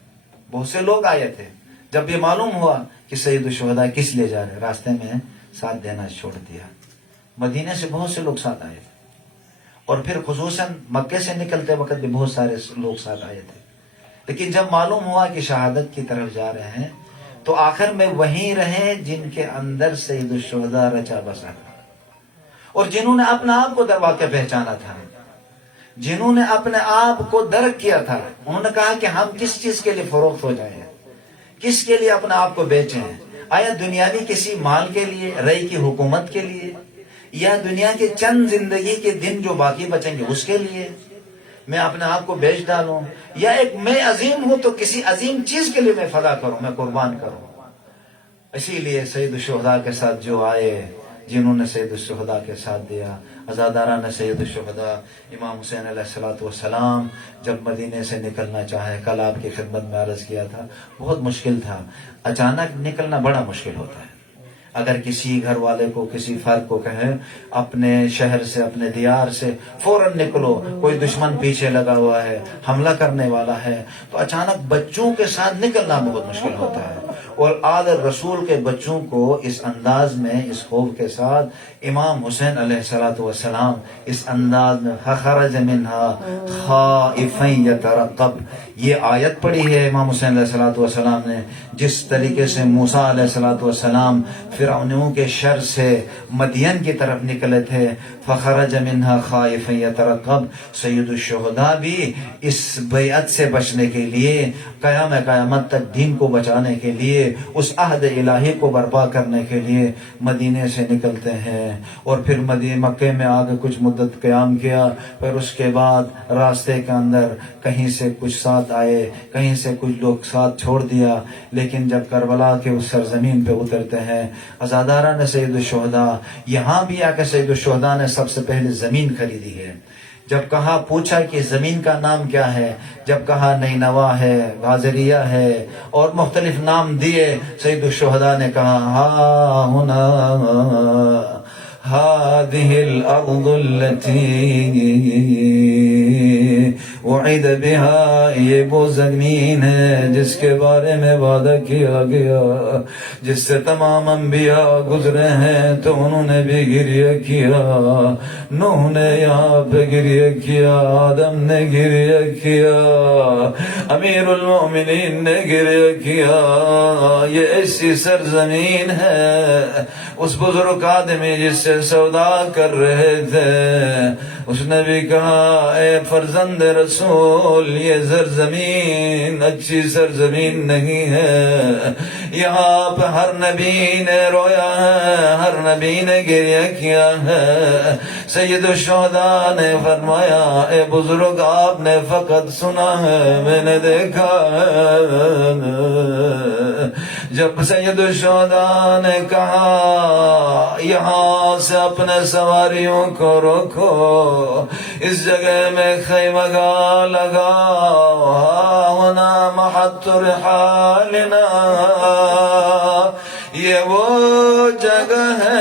بہت سے لوگ آئے تھے، جب یہ معلوم ہوا کہ سید الشہداء کس لیے جا رہے، راستے میں ساتھ دینا چھوڑ دیا. مدینے سے بہت سے لوگ ساتھ آئے تھے، اور پھر خصوصاً مکے سے نکلتے وقت بھی بہت سارے لوگ ساتھ آئے تھے. لیکن جب معلوم ہوا کہ شہادت کی طرف جا رہے ہیں تو آخر میں وہیں رہے جن کے اندر سید الشہداء رچا بسا تھا، اور جنہوں نے اپنا آپ کو در واقع پہچانا تھا، جنہوں نے اپنے آپ کو درک کیا تھا. انہوں نے کہا کہ ہم کس چیز کے لیے فروخت ہو جائیں، کس کے لیے اپنا آپ کو بیچیں؟ آیا دنیاوی کسی مال کے لیے، رئی کی حکومت کے لیے، یا دنیا کے چند زندگی کے دن جو باقی بچیں گے اس کے لیے میں اپنے آپ کو بیچ ڈالوں؟ یا ایک میں عظیم ہوں تو کسی عظیم چیز کے لیے میں فدا کروں، میں قربان کروں؟ اسی لیے سید الشہداء کے ساتھ جو آئے، جنہوں نے سید الشہداء کے ساتھ دیا، عزاداران سید الشہداء امام حسین علیہ السلام جب مدینے سے نکلنا چاہے، کل آپ کی خدمت میں عرض کیا تھا بہت مشکل تھا. اچانک نکلنا بڑا مشکل ہوتا ہے. اگر کسی گھر والے کو، کسی فرد کو کہیں اپنے شہر سے، اپنے دیار سے فوراً نکلو، کوئی دشمن پیچھے لگا ہوا ہے، حملہ کرنے والا ہے، تو اچانک بچوں کے ساتھ نکلنا بہت مشکل ہوتا ہے. اور آل رسول کے بچوں کو اس انداز میں، اس خوف کے ساتھ امام حسین علیہ السلام اس انداز میں خرج منہا خائفا یترقب، یہ آیت پڑھی ہے امام حسین علیہ السلام نے. جس طریقے سے موسیٰ علیہ السلام فرعونیوں کے شر سے مدین کی طرف نکلے تھے، فخرج منہا خائفا یترقب، سید الشہداء بھی اس بیعت سے بچنے کے لیے، قیامت تک دین کو بچانے کے لیے، اس عہد الہی کو برپا کرنے کے لیے مدینے سے نکلتے ہیں. اور پھر مکے میں آگے کچھ مدت قیام کیا، پھر اس کے بعد راستے کے اندر کہیں سے کچھ ساتھ آئے، کہیں سے کچھ لوگ ساتھ چھوڑ دیا. لیکن جب کربلا کے اس سرزمین پہ اترتے ہیں، عزاداران سید الشہداء، یہاں بھی آ کے سید الشہداء نے سب سے پہلے زمین خریدی ہے. جب کہا، پوچھا کہ زمین کا نام کیا ہے، جب کہا نینوا ہے، غازریہ ہے، اور مختلف نام دیے، سید الشہداء نے کہا ہا ہنا هذه الأرض التي وعد بها، یہ وہ زمین ہے جس کے بارے میں وعدہ کیا گیا، جس سے تمام انبیاء گزرے ہیں تو انہوں نے بھی گریہ کیا. نوح نے یہاں پہ گریہ کیا، آدم نے گریہ کیا، امیر المومنین نے گریہ کیا. یہ ایسی سرزمین ہے. اس بزرگ آدمی جس سے سودا کر رہے تھے، اس نے بھی کہا اے فرزند رسول، یہ سرزمین اچھی سرزمین نہیں ہے. یہاں پہ ہر نبی نے رویا ہے، ہر نبی نے گریہ کیا ہے. سید الشہداء نے فرمایا اے بزرگ، آپ نے فقط سنا ہے، میں نے دیکھا ہے. جب سید الشہداء نے کہا یہاں سے اپنے سواریوں کو روکو، اس جگہ میں خیمہ گاہ لگاؤ، ہونا محط رحالنا، یہ وہ جگہ ہے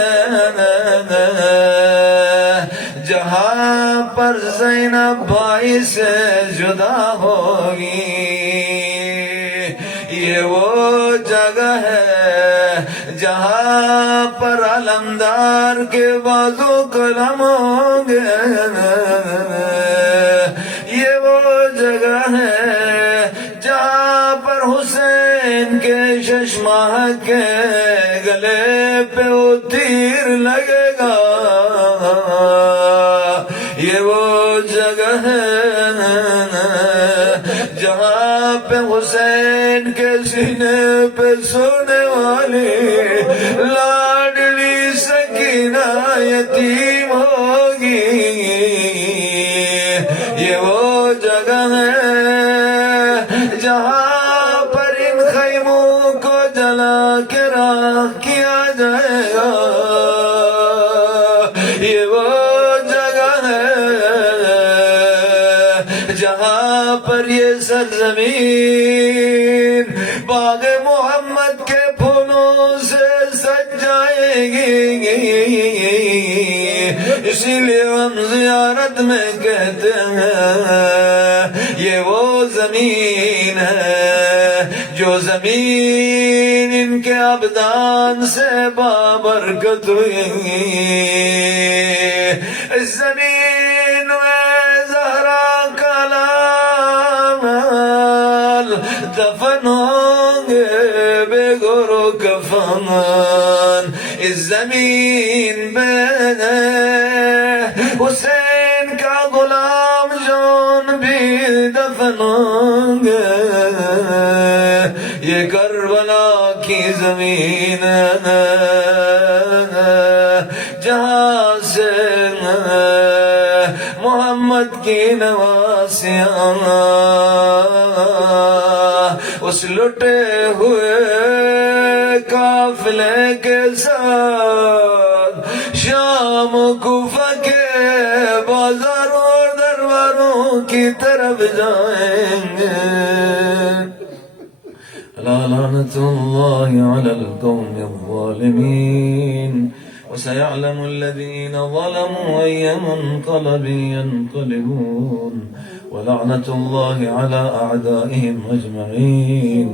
جہاں پر زینب بھائی سے جدا ہوگی. یہ وہ جگہ ہے جہاں پر علمدار کے بازو قلم ہوں گے. یہ وہ جگہ ہے حسین کے ششماہ کے گلے پہ وہ تیر لگے گا، یہ وہ جگہ ہے جہاں پہ حسین کے سینے پہ سونے والی لاڈلی سکینہ یتیم ہوگی، یہ وہ جگہ ہے جہاں پر ان خیموں کو جلا کے راکھ کیا جائے گا، یہ وہ جگہ ہے جہاں پر یہ سرزمین باغ محمد کے پھولوں سے سج جائے گی، اسی لیے ہم زیارت میں کہتے ہیں یہ وہ زمین ہے جو زمین ان کے ابدان سے بابرکت ہوئی، اس زمین میں زہرا کا لال دفن ہوں گے بے گور و کفن، اس زمین میں حسین کا غلام جون بھی دفن ہوں گے، یہ کربلا کی زمین ہے جہاں سے محمد کی نواسیاں اس لٹے ہوئے قافلے کے ساتھ شام کوفہ کے بازاروں اور درباروں کی طرف جائیں گے۔ لعنت اللہ علی القوم الظالمین وسيعلم الذين ظلموا أي منقلب ينقلبون ولعنة الله على أعدائهم أجمعين۔